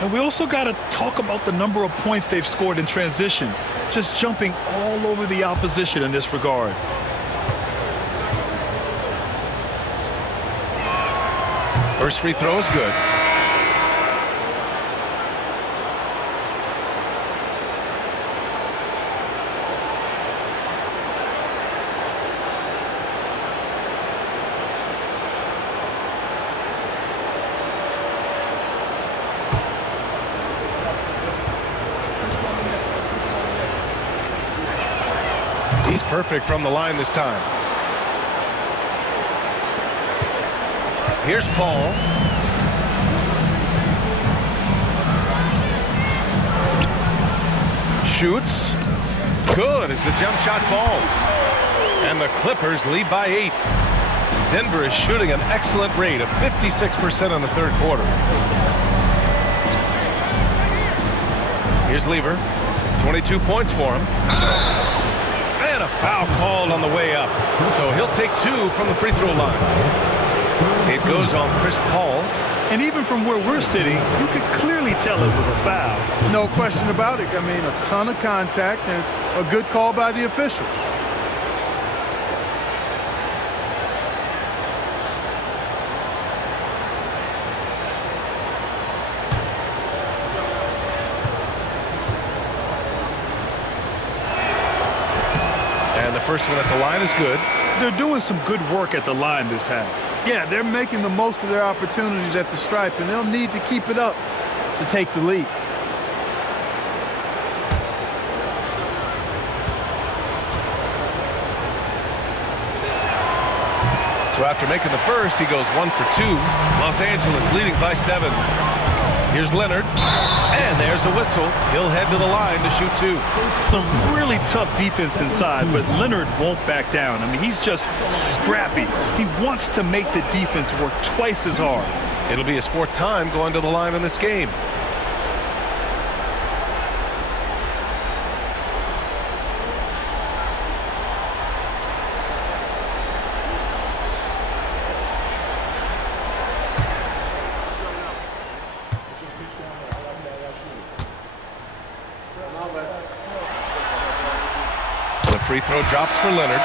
And we also got to talk about the number of points they've scored in transition, just jumping all over the opposition in this regard. First free throw is good. He's perfect from the line this time. Here's Paul. Shoots. Good as the jump shot falls. And the Clippers lead by 8. Denver is shooting an excellent rate of 56% in the third quarter. Here's Lever. 22 points for him. And a foul called on the way up. So he'll take 2 from the free throw line. It goes on Chris Paul. And even from where we're sitting, you could clearly tell it was a foul. No question about it. I mean, a ton of contact and a good call by the officials. And the first one at the line is good. They're doing some good work at the line this half. Yeah, they're making the most of their opportunities at the stripe, and they'll need to keep it up to take the lead. So after making the first, he goes 1 for 2. Los Angeles leading by 7. Here's Leonard. And there's a whistle. He'll head to the line to shoot 2. Some really tough defense inside, but Leonard won't back down. I mean, he's just scrappy. He wants to make the defense work twice as hard. It'll be his 4th time going to the line in this game. The free throw drops for Leonard.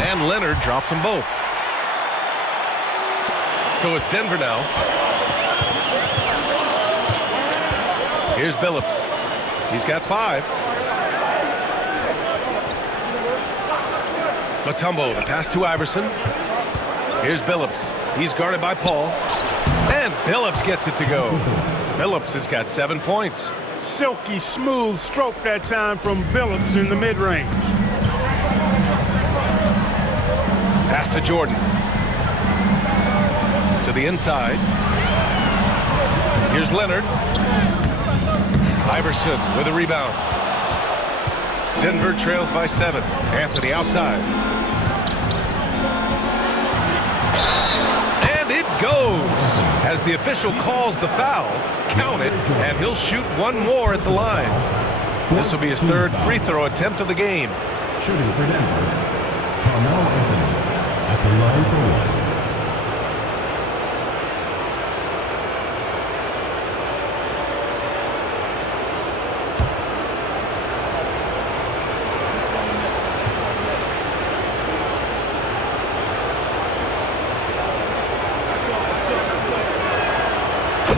And Leonard drops them both. So it's Denver now. Here's Billups. He's got 5. Mutombo, the pass to Iverson. Here's Billups. He's guarded by Paul. And Billups gets it to go. Billups has got 7 points. Silky smooth stroke that time from Billups in the mid-range. Pass to Jordan. To the inside. Here's Leonard. Iverson with a rebound. Denver trails by 7. Anthony outside. And it goes as the the official calls the foul, count it, and he'll shoot one more at the line. This will be his third free throw attempt of the game. Shooting for Denver, Carmelo Anthony at the line for one.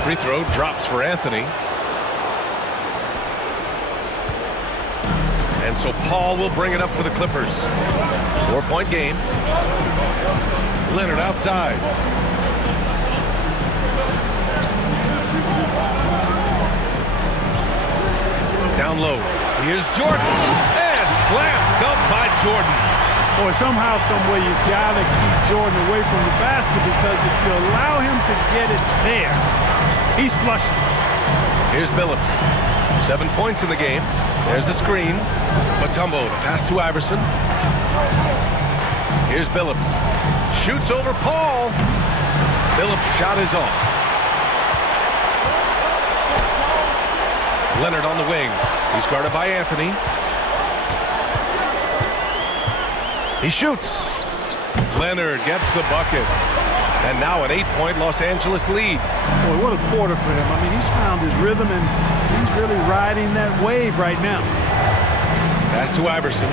Free throw drops for Anthony. And so Paul will bring it up for the Clippers. 4-point game. Leonard outside. Down low. Here's Jordan. And slam dumped by Jordan. Boy, somehow, someway, you got to keep Jordan away from the basket, because if you allow him to get it there, he's flushing. Here's Billups. 7 points in the game. There's a screen. Mutombo to pass to Iverson. Here's Billups. Shoots over Paul. Billups' shot is off. Leonard on the wing. He's guarded by Anthony. He shoots. Leonard gets the bucket. And now an 8-point Los Angeles lead. Boy, what a quarter for him. I mean, he's found his rhythm, and he's really riding that wave right now. Pass to Iverson.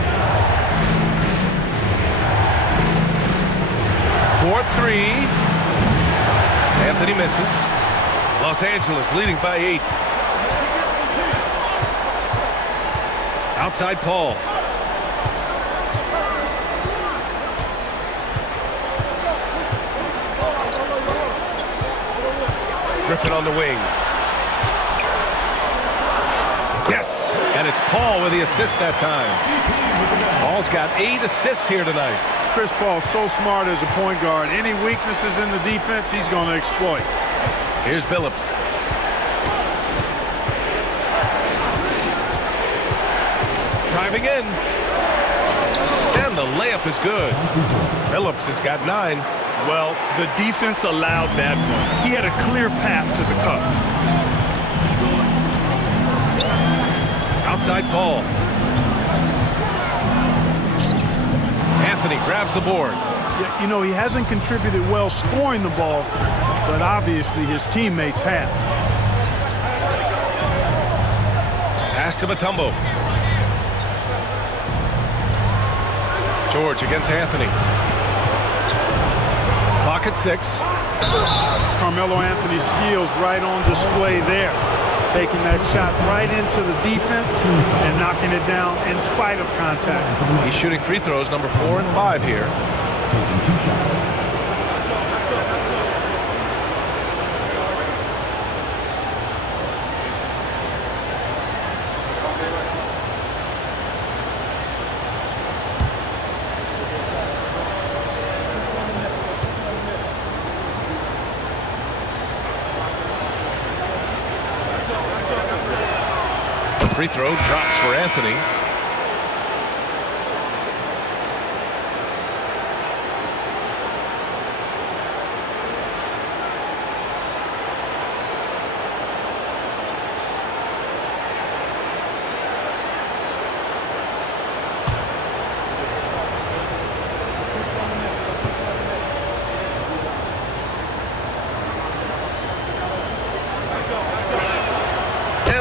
4-3. Anthony misses. Los Angeles leading by 8. Outside Paul. Griffin on the wing. Yes, and it's Paul with the assist that time. Paul's got 8 assists here tonight. Chris Paul, so smart as a point guard. Any weaknesses in the defense, he's going to exploit. Here's Billups. Driving in. And the layup is good. Billups has got 9. Well, the defense allowed that one. He had a clear path to the cup. Outside Paul. Anthony grabs the board. Yeah, you know, he hasn't contributed well scoring the ball, but obviously his teammates have. Pass to Mutombo. George against Anthony. Clock at 6. Carmelo Anthony's skills right on display there. Taking that shot right into the defense and knocking it down in spite of contact. He's shooting free throws number 4 and 5 here. Taking 2 shots. Free throw drops for Anthony.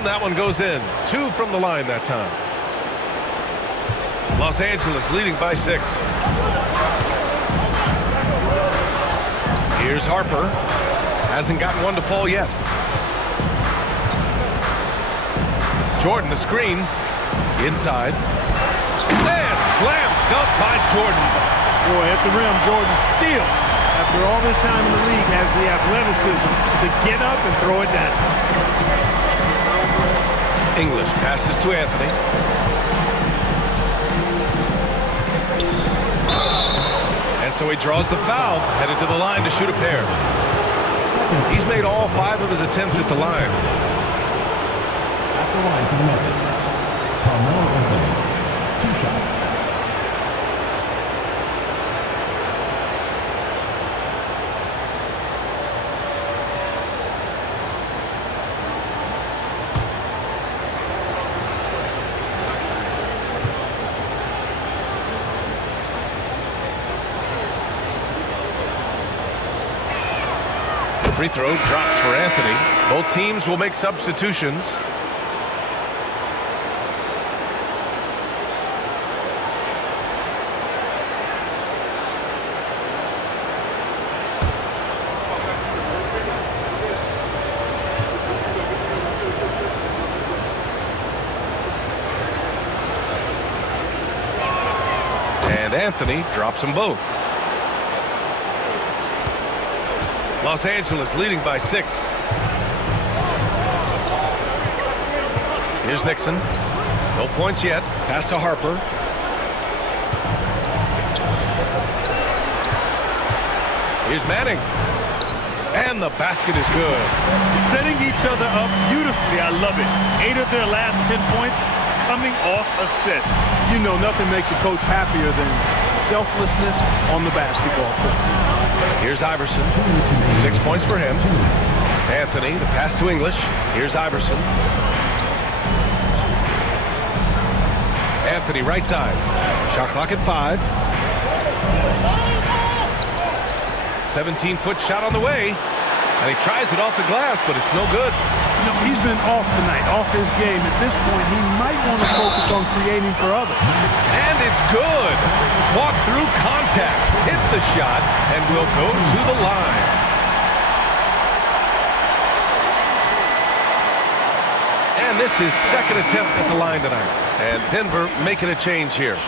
That one goes in. 2 from the line that time. Los Angeles leading by 6. Here's Harper. Hasn't gotten one to fall yet. Jordan the screen. Inside. And slam dunk by Jordan. Boy, at the rim, Jordan still, after all this time in the league, has the athleticism to get up and throw it down. English passes to Anthony. And so he draws the foul, headed to the line to shoot a pair. He's made all 5 of his attempts at the line. At the line for the Nuggets, Carmelo Anthony, 2 shots. Free throw drops for Anthony. Both teams will make substitutions. And Anthony drops them both. Los Angeles leading by 6. Here's Nixon. No points yet. Pass to Harper. Here's Manning. And the basket is good. Setting each other up beautifully. I love it. 8 of their last 10 points coming off assists. You know, nothing makes a coach happier than selflessness on the basketball court. Here's Iverson. 6 points for him. Anthony, the pass to English. Here's Iverson. Anthony, right side. Shot clock at 5. 17-foot shot on the way. And he tries it off the glass, but it's no good. You know, he's been off tonight, off his game. At this point, he might want to focus on creating for others. And it's good. Fought through contact, hit the shot, and will go to the line. And this is second attempt at the line tonight. And Denver making a change here.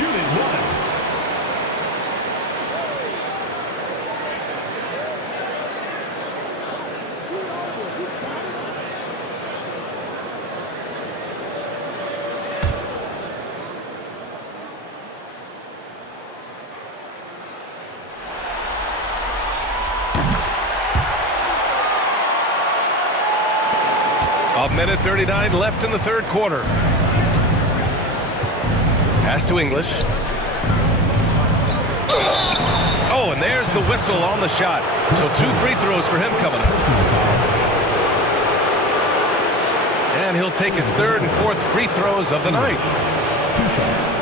A minute 39 left in the third quarter. Pass to English. Oh, and there's the whistle on the shot. So 2 free throws for him coming up. And he'll take his third and fourth free throws of the night. 2 shots.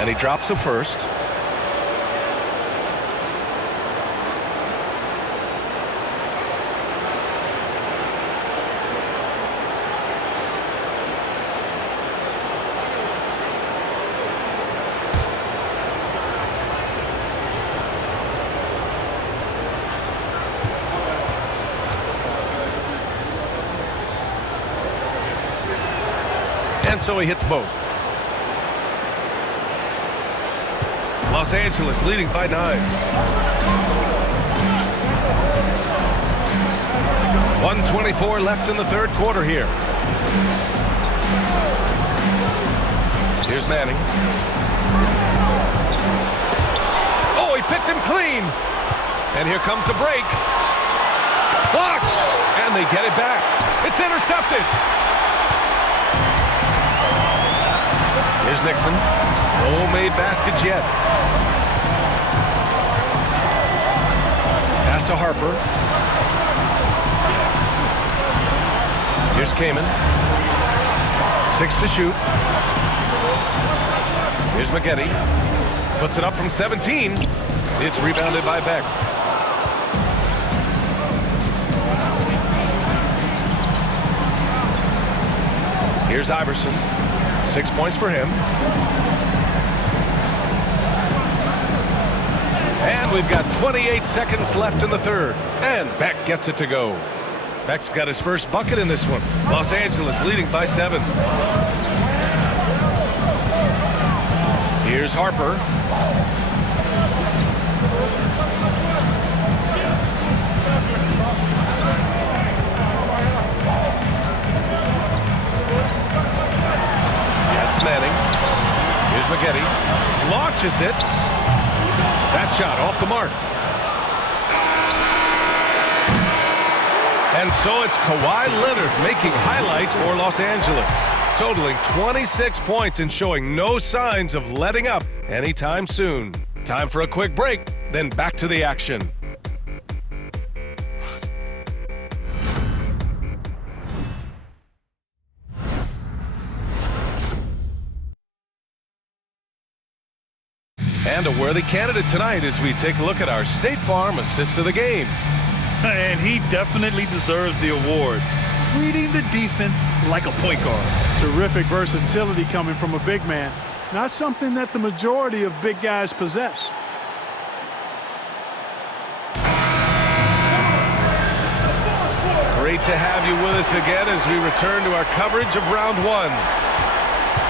And he drops the first. And so he hits both. Los Angeles leading by 9. 1:24 left in the third quarter here. Here's Manning. Oh, he picked him clean. And here comes the break. Blocked. And they get it back. It's intercepted. Here's Nixon. No made baskets yet. Pass to Harper. Here's Kaman. 6 to shoot. Here's Maggette. Puts it up from 17. It's rebounded by Beck. Here's Iverson. 6 points for him. And we've got 28 seconds left in the third. And Beck gets it to go. Beck's got his first bucket in this one. Los Angeles leading by 7. Here's Harper. Pass to Manning. Here's Maggette. Launches it. That shot off the mark. And so it's Kawhi Leonard making highlights for Los Angeles, totaling 26 points and showing no signs of letting up anytime soon. Time for a quick break, then back to the action. And a worthy candidate tonight as we take a look at our State Farm Assist of the Game. And he definitely deserves the award. Reading the defense like a point guard. Terrific versatility coming from a big man. Not something that the majority of big guys possess. Great to have you with us again as we return to our coverage of round one.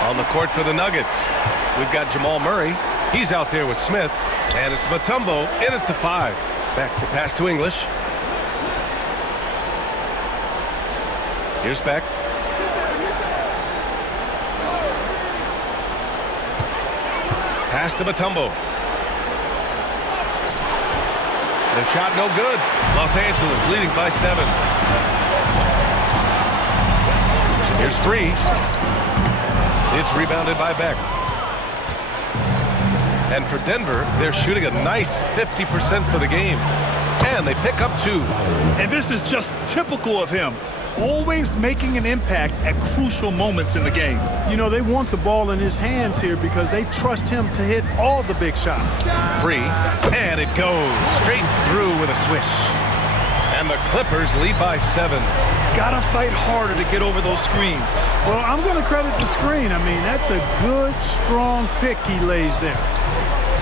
On the court for the Nuggets, we've got Jamal Murray. He's out there with Smith, and it's Mutombo in at the 5. Back to pass to English. Here's Beck. Pass to Mutombo. The shot no good. Los Angeles leading by 7. Here's 3. It's rebounded by Beck. And for Denver, they're shooting a nice 50% for the game. And they pick up 2. And this is just typical of him. Always making an impact at crucial moments in the game. You know, they want the ball in his hands here because they trust him to hit all the big shots. 3. And it goes straight through with a swish. And the Clippers lead by 7. Gotta fight harder to get over those screens. Well, I'm going to credit the screen. I mean, that's a good, strong pick he lays there.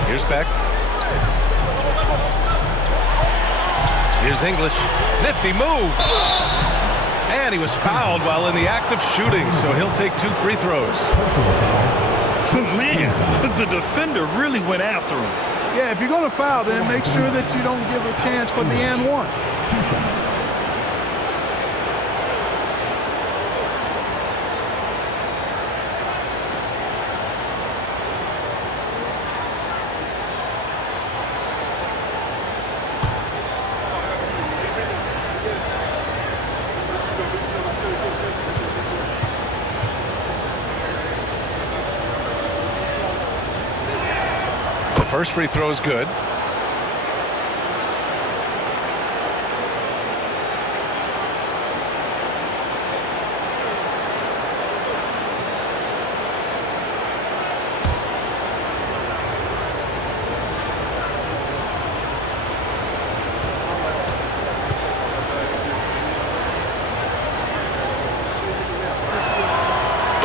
Here's Beck. Here's English. Nifty move. And he was fouled while in the act of shooting, so he'll take 2 free throws. Man, the defender really went after him. Yeah, if you're going to foul, then make sure that you don't give a chance for the and one. 2 shots. First free throw is good.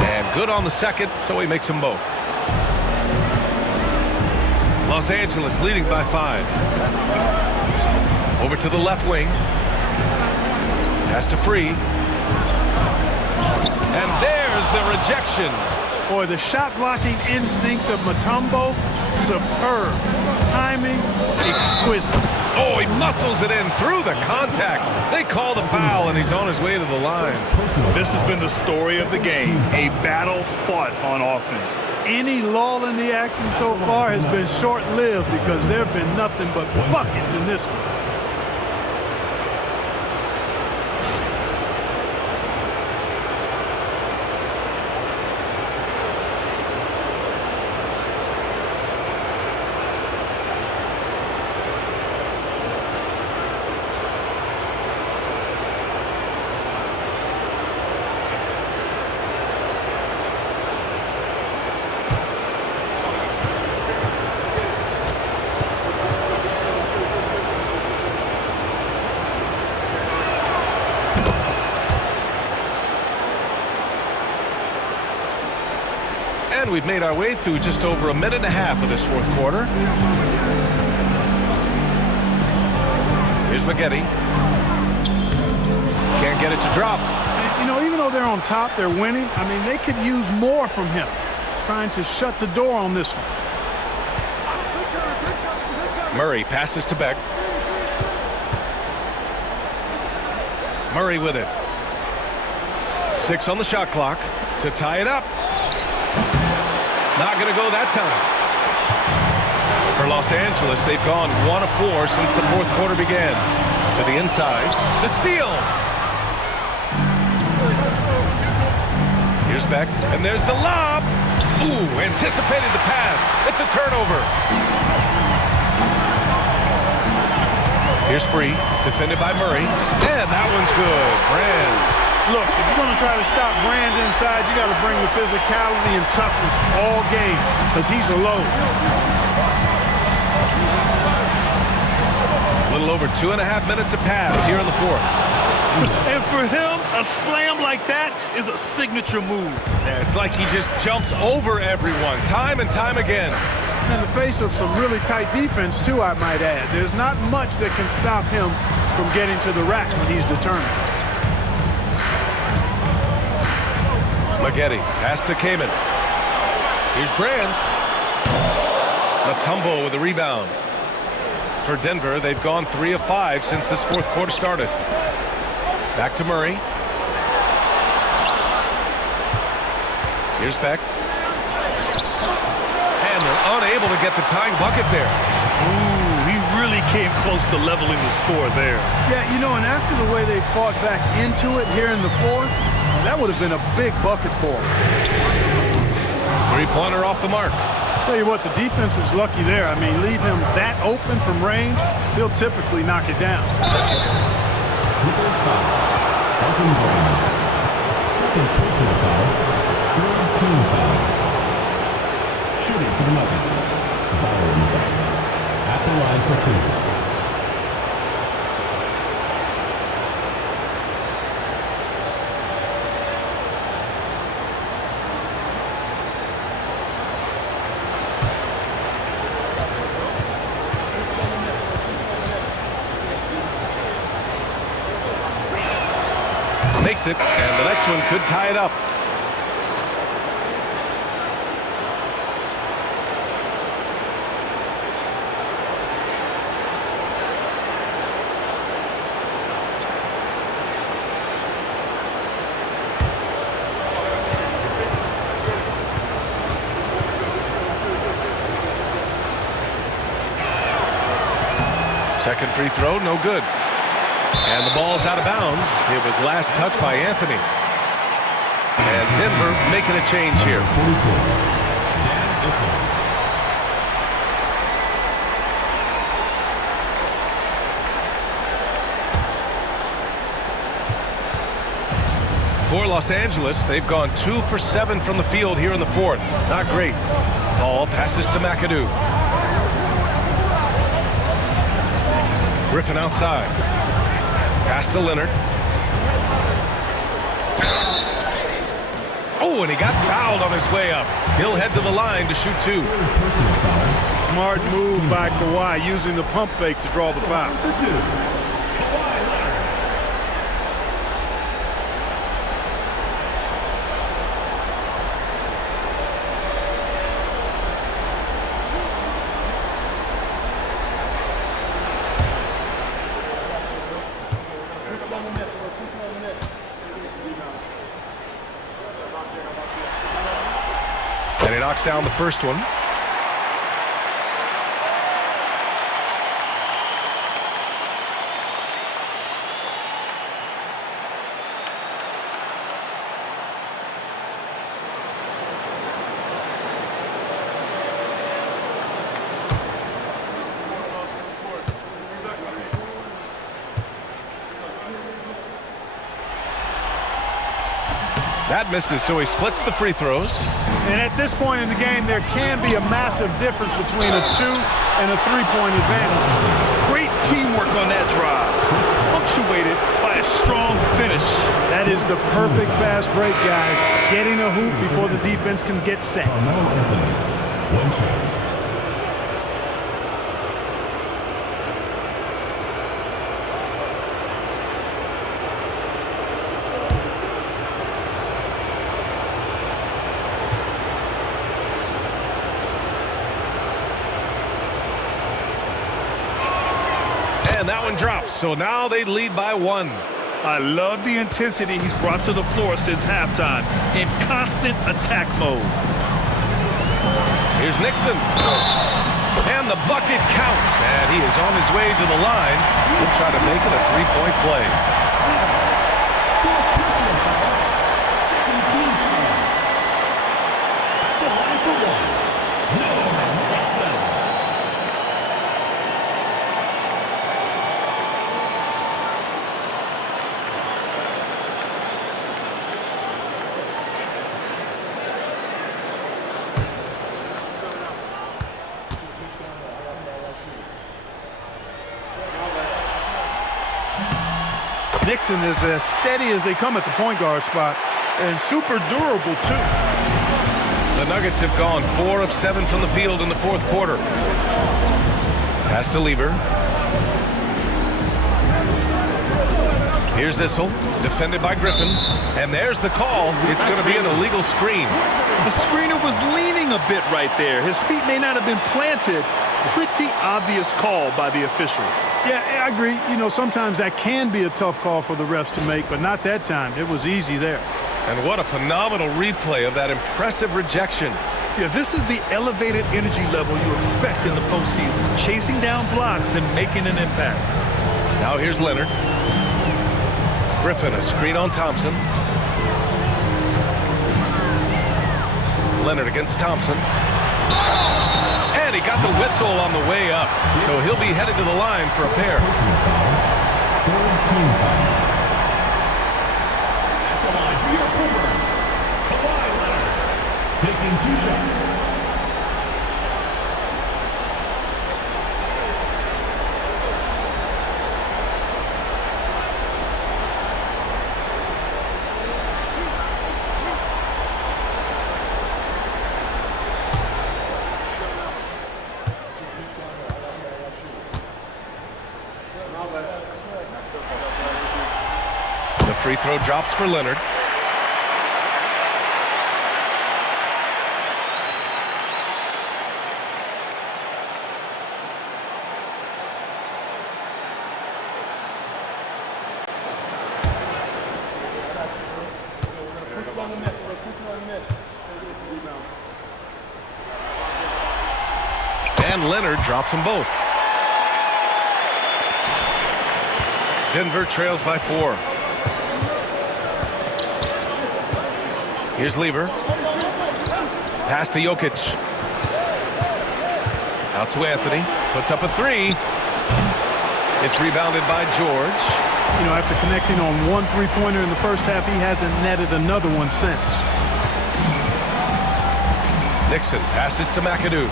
And good on the second, so he makes them both. Los Angeles leading by 5. Over to the left wing. Pass to Free. And there's the rejection. Boy, the shot blocking instincts of Mutombo, superb. Timing, exquisite. Oh, he muscles it in through the contact. They call the foul, and he's on his way to the line. This has been the story of the game. A battle fought on offense. Any lull in the action so far has been short-lived because there have been nothing but buckets in this one. And we've made our way through just over a minute and a half of this fourth quarter. Here's McGetty. Can't get it to drop. You know, even though they're on top, they're winning. I mean, they could use more from him, trying to shut the door on this one. Murray passes to Beck. Murray with it. 6 on the shot clock to tie it up. Not going to go that time. For Los Angeles, they've gone 1 of 4 since the fourth quarter began. To the inside, the steal, Here's Beck, and there's the lob. Ooh, anticipated the pass. It's a turnover. Here's Free, defended by Murray, and that one's good. Brand. Look, if you're going to try to stop Brand inside, you got to bring the physicality and toughness all game, because he's a load. A little over 2.5 minutes of pass here in the fourth. And for him, a slam like that is a signature move. Yeah, it's like he just jumps over everyone time and time again. In the face of some really tight defense, too, I might add. There's not much that can stop him from getting to the rack when he's determined. Maggette, pass to Kamen. Here's Brand. Mutombo with the rebound. For Denver, they've gone 3 of 5 since this fourth quarter started. Back to Murray. Here's Beck. And they're unable to get the tying bucket there. Ooh, he really came close to leveling the score there. Yeah, you know, and after the way they fought back into it here in the fourth, that would have been a big bucket for him. Three-pointer off the mark. Tell you what, the defense was lucky there. I mean, leave him that open from range, he'll typically knock it down. Clippers foul. Elton Brand. Second personal foul. Third team foul. Shooting for the Nuggets. Byron Beck. At the line for 2. Makes it, and the next one could tie it up. Second free throw, no good. And the ball's out of bounds. It was last touched by Anthony. And Denver making a change here. 44. For Los Angeles, they've gone 2 for 7 from the field here in the fourth. Not great. Ball passes to McAdoo. Griffin outside. Pass to Leonard. Oh, and he got fouled on his way up. He'll head to the line to shoot 2. Smart move by Kawhi, using the pump fake to draw the foul. And he knocks down the first one. That misses, so he splits the free throws. And at this point in the game, there can be a massive difference between a 2 and a 3-point advantage. Great teamwork on that drive. Punctuated by a strong finish. That is the perfect fast break, guys. Getting a hoop before the defense can get set. Carmelo Anthony. 1 shot. And that one drops, so now they lead by 1. I love the intensity he's brought to the floor since halftime, in constant attack mode. Here's Nixon. And the bucket counts. And he is on his way to the line. He'll try to make it a 3-point play. Nixon is as steady as they come at the point guard spot and super durable, too. The Nuggets have gone 4 of 7 from the field in the fourth quarter. Pass to Lever. Here's Issel, defended by Griffin. And there's the call. It's going to be an illegal screen. The screener was leaning a bit right there. His feet may not have been planted. Pretty obvious call by the officials. Yeah, I agree. You know, sometimes that can be a tough call for the refs to make, but not that time. It was easy there. And what a phenomenal replay of that impressive rejection. Yeah, this is the elevated energy level you expect in the postseason. Chasing down blocks and making an impact. Now here's Leonard. Griffin, a screen on Thompson. Leonard against Thompson. And he got the whistle on the way up. So he'll be headed to the line for a pair. Personal foul. Third team foul. At the line for your Clippers, Kawhi Leonard. Taking 2 shots. The free throw drops for Leonard. And Leonard drops them both. Denver trails by 4. Here's Lever. Pass to Jokic. Out to Anthony. Puts up a 3. It's rebounded by George. You know, after connecting on 1 3-pointer in the first half, he hasn't netted another one since. Nixon passes to McAdoo.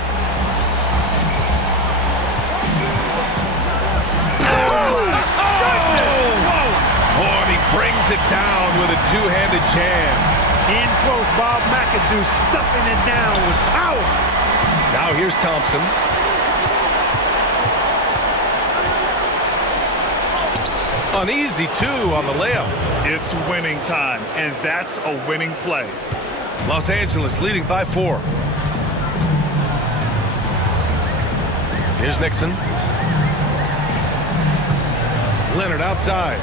Oh, and he brings it down with a two-handed jam. In close, Bob McAdoo stuffing it down with power. Now here's Thompson. Uneasy, too, on the layup. It's winning time, and that's a winning play. Los Angeles leading by 4. Here's Nixon. Leonard outside.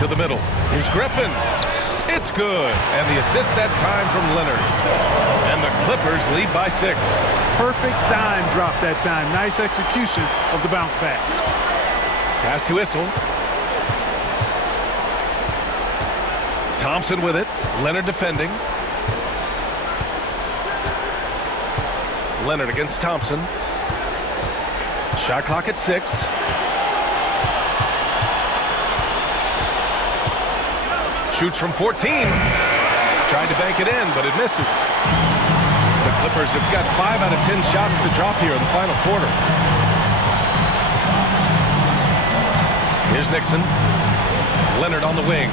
To the middle. Here's Griffin. It's good. And the assist that time from Leonard. And the Clippers lead by 6. Perfect dime drop that time. Nice execution of the bounce pass. Pass to Issel. Thompson with it. Leonard defending. Leonard against Thompson. Shot clock at 6. Shoots from 14. Tried to bank it in, but it misses. The Clippers have got 5 out of 10 shots to drop here in the final quarter. Here's Nixon. Leonard on the wing.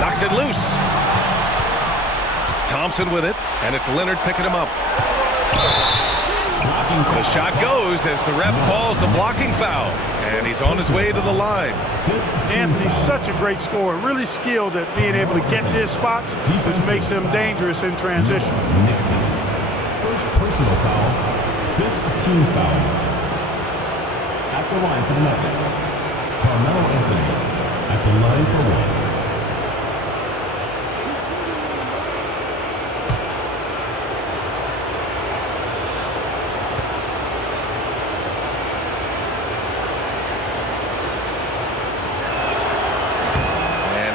Knocks it loose. Thompson with it, and it's Leonard picking him up. The shot goes as the ref calls the blocking foul, and he's on his way to the line. Anthony's such a great scorer, really skilled at being able to get to his spots, which makes him dangerous in transition. Nixon. First personal foul, 5th team foul. At the line for the Nuggets, Carmelo Anthony. At the line for 1.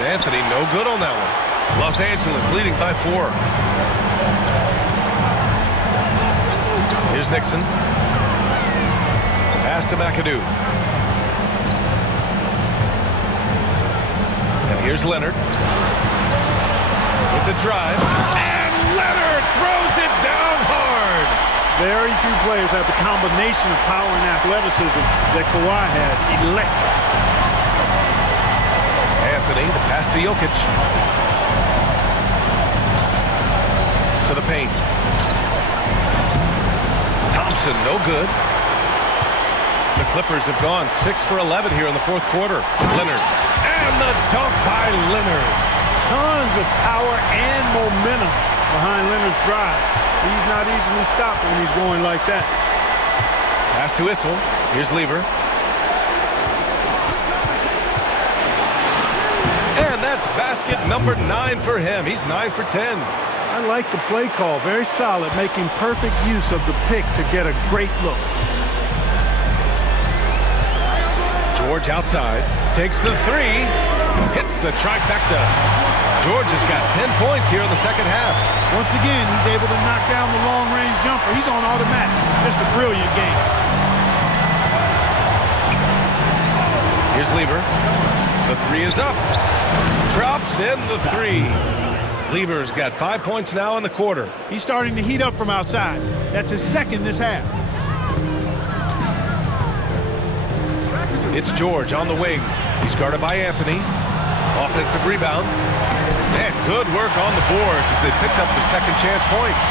Anthony, no good on that one. Los Angeles leading by 4. Here's Nixon. Pass to McAdoo. And here's Leonard. With the drive. And Leonard throws it down hard. Very few players have the combination of power and athleticism that Kawhi has. Electric. Anthony, the pass to Jokic. To the paint. Thompson, no good. The Clippers have gone 6 for 11 here in the fourth quarter. Leonard. And the dunk by Leonard. Tons of power and momentum behind Leonard's drive. He's not easily stopped when he's going like that. Pass to Issel. Here's Lever. And that's basket number 9 for him. He's 9 for 10. I like the play call. Very solid, making perfect use of the pick to get a great look. George outside. Takes the 3. Hits the trifecta. George has got 10 points here in the second half. Once again, he's able to knock down the long-range jumper. He's on automatic. Just a brilliant game. Here's Lever. The 3 is up. Drops in the 3. Lever's got 5 points now in the quarter. He's starting to heat up from outside. That's his second this half. It's George on the wing. He's guarded by Anthony. Offensive rebound. And good work on the boards as they picked up the second chance points.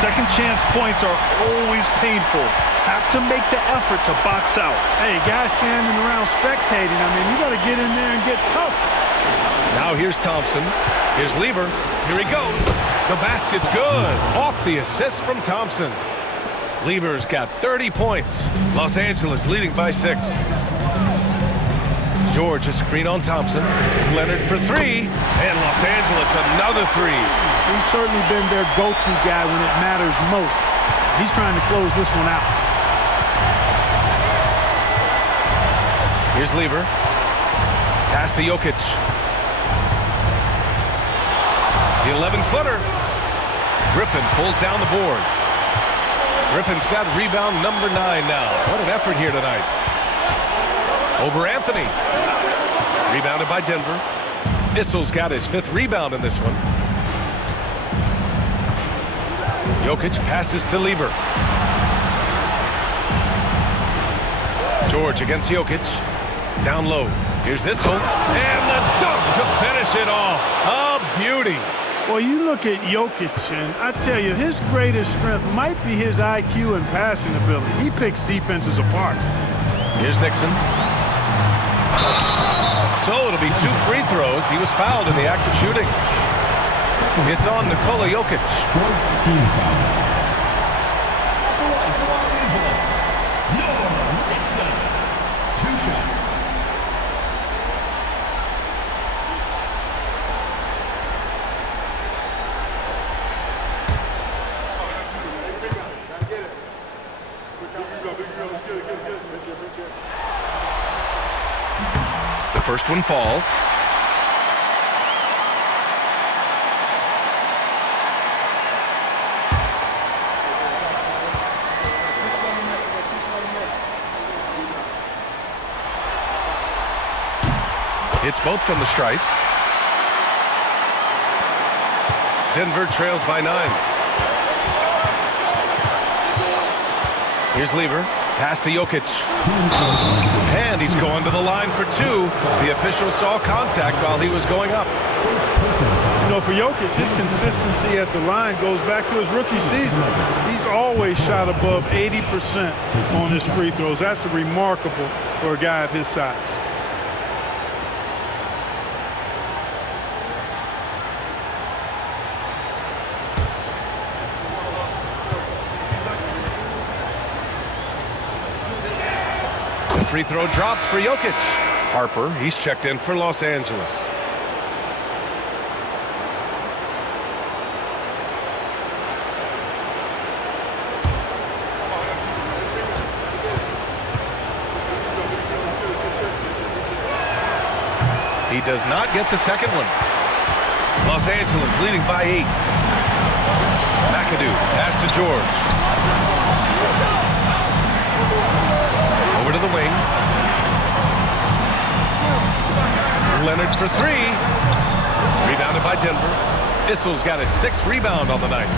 Second chance points are always painful. Have to make the effort to box out. Hey, guys standing around spectating. I mean, you got to get in there and get tough. Now here's Thompson. Here's Lever. Here he goes. The basket's good. Off the assist from Thompson. Lever's got 30 points. Los Angeles leading by 6. George a screen on Thompson. Leonard for 3. And Los Angeles another 3. He's certainly been their go-to guy when it matters most. He's trying to close this one out. Here's Lever. Pass to Jokic. The 11-footer. Griffin pulls down the board. Griffin's got rebound number 9 now. What an effort here tonight. Over Anthony. Rebounded by Denver. Issel's got his 5th rebound in this one. Jokic passes to Lever. George against Jokic. Down low. Here's Issel. And the dunk to finish it off. A beauty. Well, you look at Jokic, and I tell you, his greatest strength might be his IQ and passing ability. He picks defenses apart. Here's Nixon. So it'll be 2 free throws. He was fouled in the act of shooting. It's on Nikola Jokic. Team foul. For Los Angeles, Nixon. 2 shots. The first one falls. Hits both from the stripe. Denver trails by 9. Here's Lever. Pass to Jokic. And he's going to the line for 2. The official saw contact while he was going up. You know, for Jokic, his consistency at the line goes back to his rookie season. He's always shot above 80% on his free throws. That's remarkable for a guy of his size. Free throw drops for Jokic. Harper, he's checked in for Los Angeles. He does not get the second one. Los Angeles leading by 8. McAdoo, pass to George. Over to the wing. Leonard for 3. Rebounded by Denver. Issel's got his 6th rebound on the night.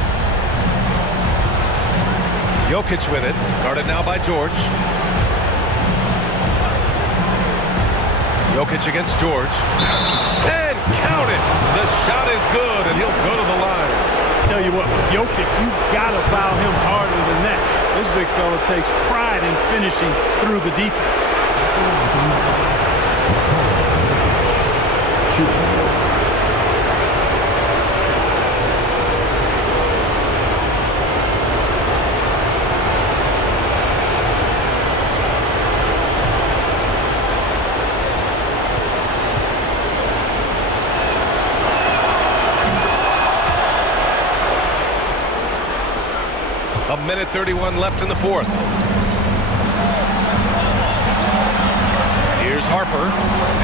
Jokic with it, guarded now by George. Jokic against George. And count it! The shot is good, and he'll go to the line. Tell you what, with Jokic, you've got to foul him harder than that. This big fella takes pride in finishing through the defense. A minute 31 left in the fourth. Here's Harper,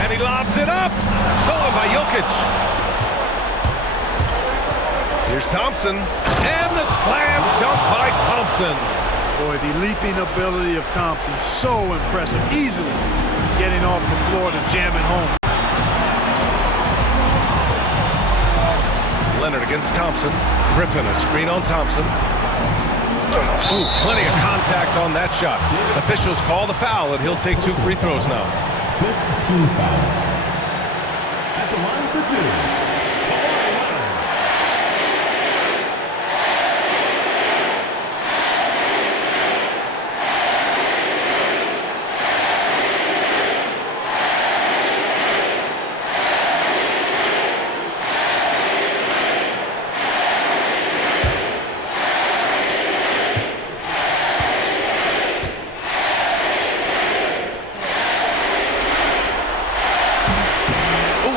and he lobs it up. Stolen by Jokic. Here's Thompson, and the slam dunk by Thompson. Boy, the leaping ability of Thompson, so impressive. Easily getting off the floor to jam it home. Leonard against Thompson. Griffin, a screen on Thompson. Ooh, plenty of contact on that shot. Officials call the foul, and he'll take 2 free throws now. 15 foul. At the line for 2.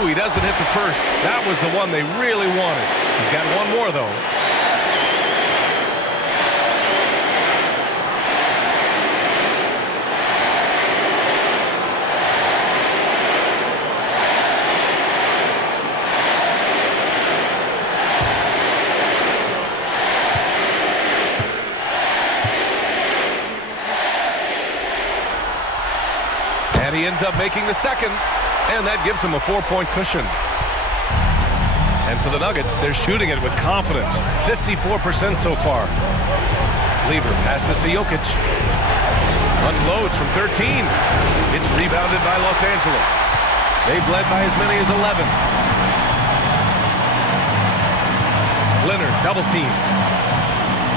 He doesn't hit the first. That was the one they really wanted. He's got one more, though. And he ends up making the second. And that gives him a 4-point cushion. And for the Nuggets, they're shooting it with confidence. 54% so far. Lever passes to Jokic. Unloads from 13. It's rebounded by Los Angeles. They've led by as many as 11. Leonard, double team.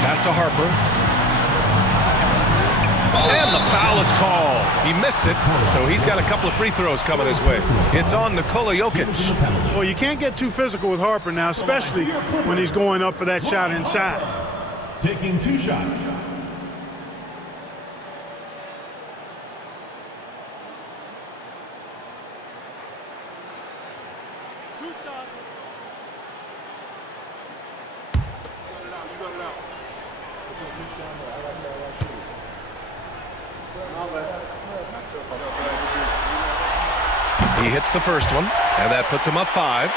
Pass to Harper. And the foul is called. He missed it, so he's got a couple of free throws coming his way. It's on Nikola Jokic. Well, you can't get too physical with Harper now, especially when he's going up for that shot inside. Taking 2 shots. He hits the first one, and that puts him up 5.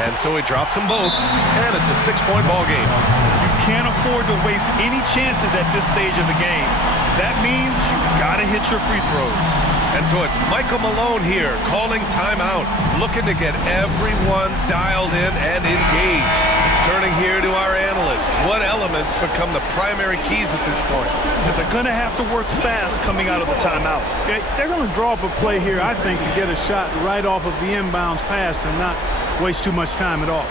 And so he drops them both, and it's a 6-point ball game. You can't afford to waste any chances at this stage of the game. That means you gotta hit your free throws. And so it's Michael Malone here calling timeout, looking to get everyone dialed in and engaged. Turning here to our analyst. What elements become the primary keys at this point? That they're gonna have to work fast coming out of the timeout. They're going to draw up a play here, I think, to get a shot right off of the inbounds pass and not waste too much time at all.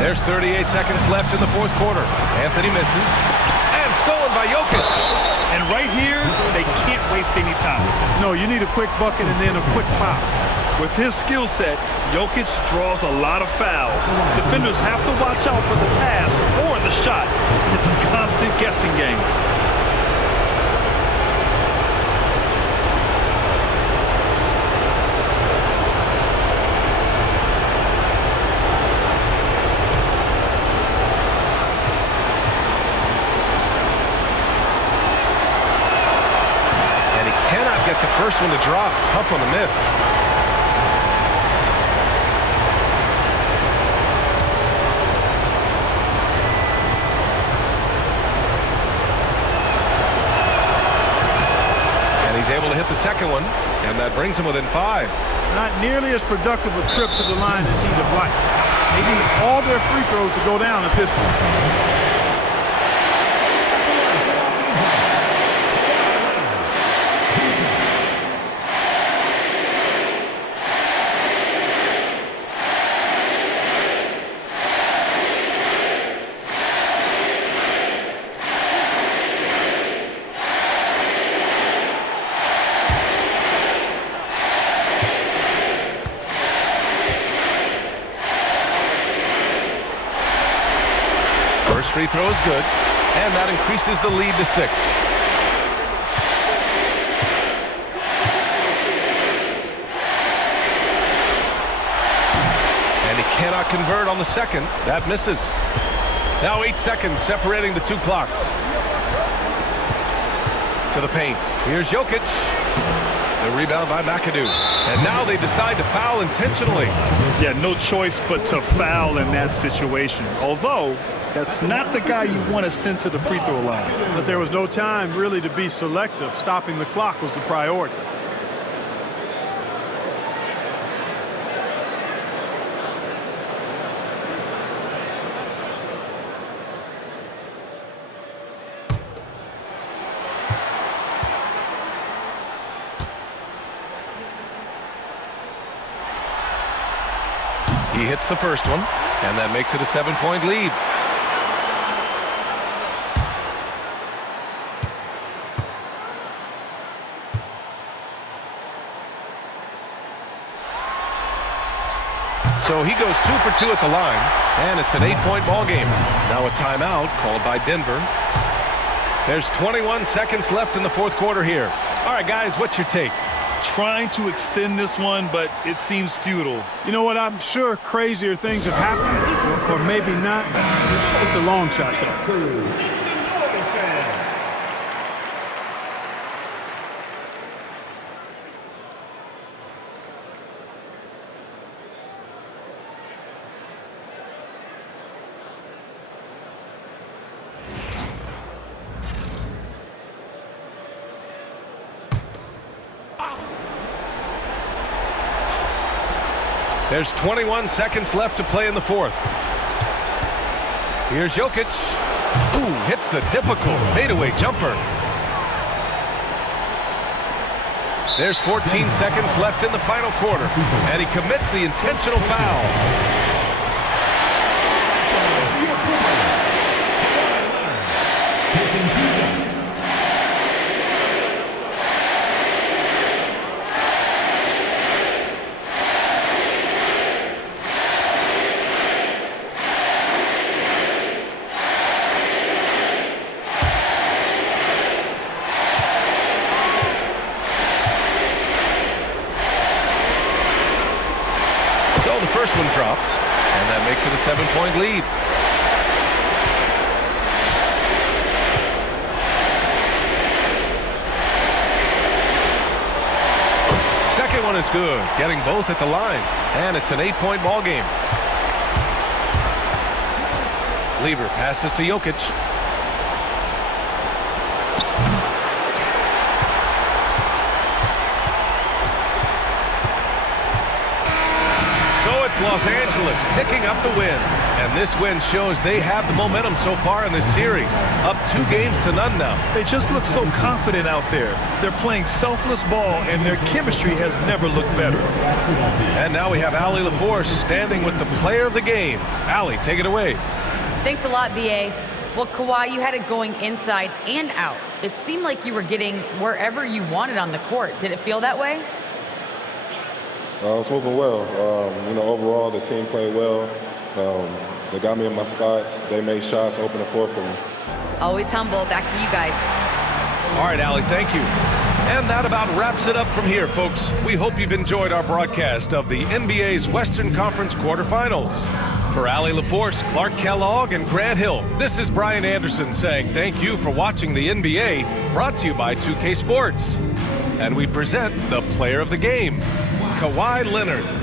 There's 38 seconds left in the fourth quarter. Anthony misses. And stolen by Jokic. And right here, they can't waste any time. No, you need a quick bucket and then a quick pop. With his skill set, Jokic draws a lot of fouls. Defenders have to watch out for the pass or the shot. It's a constant guessing game. one to drop. Tough one to miss. And he's able to hit the second one, and that brings him within 5. Not nearly as productive a trip to the line as he'd have liked. They need all their free throws to go down at this point. First free throw is good, and that increases the lead to 6. And he cannot convert on the second. That misses. Now 8 seconds separating the two clocks. To the paint. Here's Jokic. The rebound by McAdoo. And now they decide to foul intentionally. Yeah, no choice but to foul in that situation. Although, that's not the guy you want to send to the free throw line. But there was no time really to be selective. Stopping the clock was the priority. He hits the first one, and that makes it a 7-point lead. So he goes 2 for 2 at the line, and it's an 8-point ball game. Now a timeout called by Denver. There's 21 seconds left in the fourth quarter here. All right, guys, what's your take? Trying to extend this one, but it seems futile. You know what? I'm sure crazier things have happened, or maybe not. It's a long shot, though. There's 21 seconds left to play in the fourth. Here's Jokic. Ooh, hits the difficult fadeaway jumper. There's 14 seconds left in the final quarter, and he commits the intentional foul. The first one drops, and that makes it a 7-point lead. Second one is good, getting both at the line, and it's an 8-point ball game. Lever passes to Jokic. Los Angeles picking up the win, and this win shows they have the momentum so far in this series. Up 2 games to none now. They just look so confident out there. They're playing selfless ball, and their chemistry has never looked better. And now we have Allie LaForce standing with the player of the game. Allie, take it away. Thanks a lot, BA. Well, Kawhi, you had it going inside and out. It seemed like you were getting wherever you wanted on the court. Did it feel that way? It's moving well. Overall, the team played well. They got me in my spots. They made shots, open the floor for me. Always humble. Back to you guys. All right, Allie, thank you. And that about wraps it up from here, folks. We hope you've enjoyed our broadcast of the NBA's Western Conference quarterfinals. For Allie LaForce, Clark Kellogg, and Grant Hill, this is Brian Anderson saying thank you for watching the NBA, brought to you by 2K Sports. And we present the player of the game, Kawhi Leonard.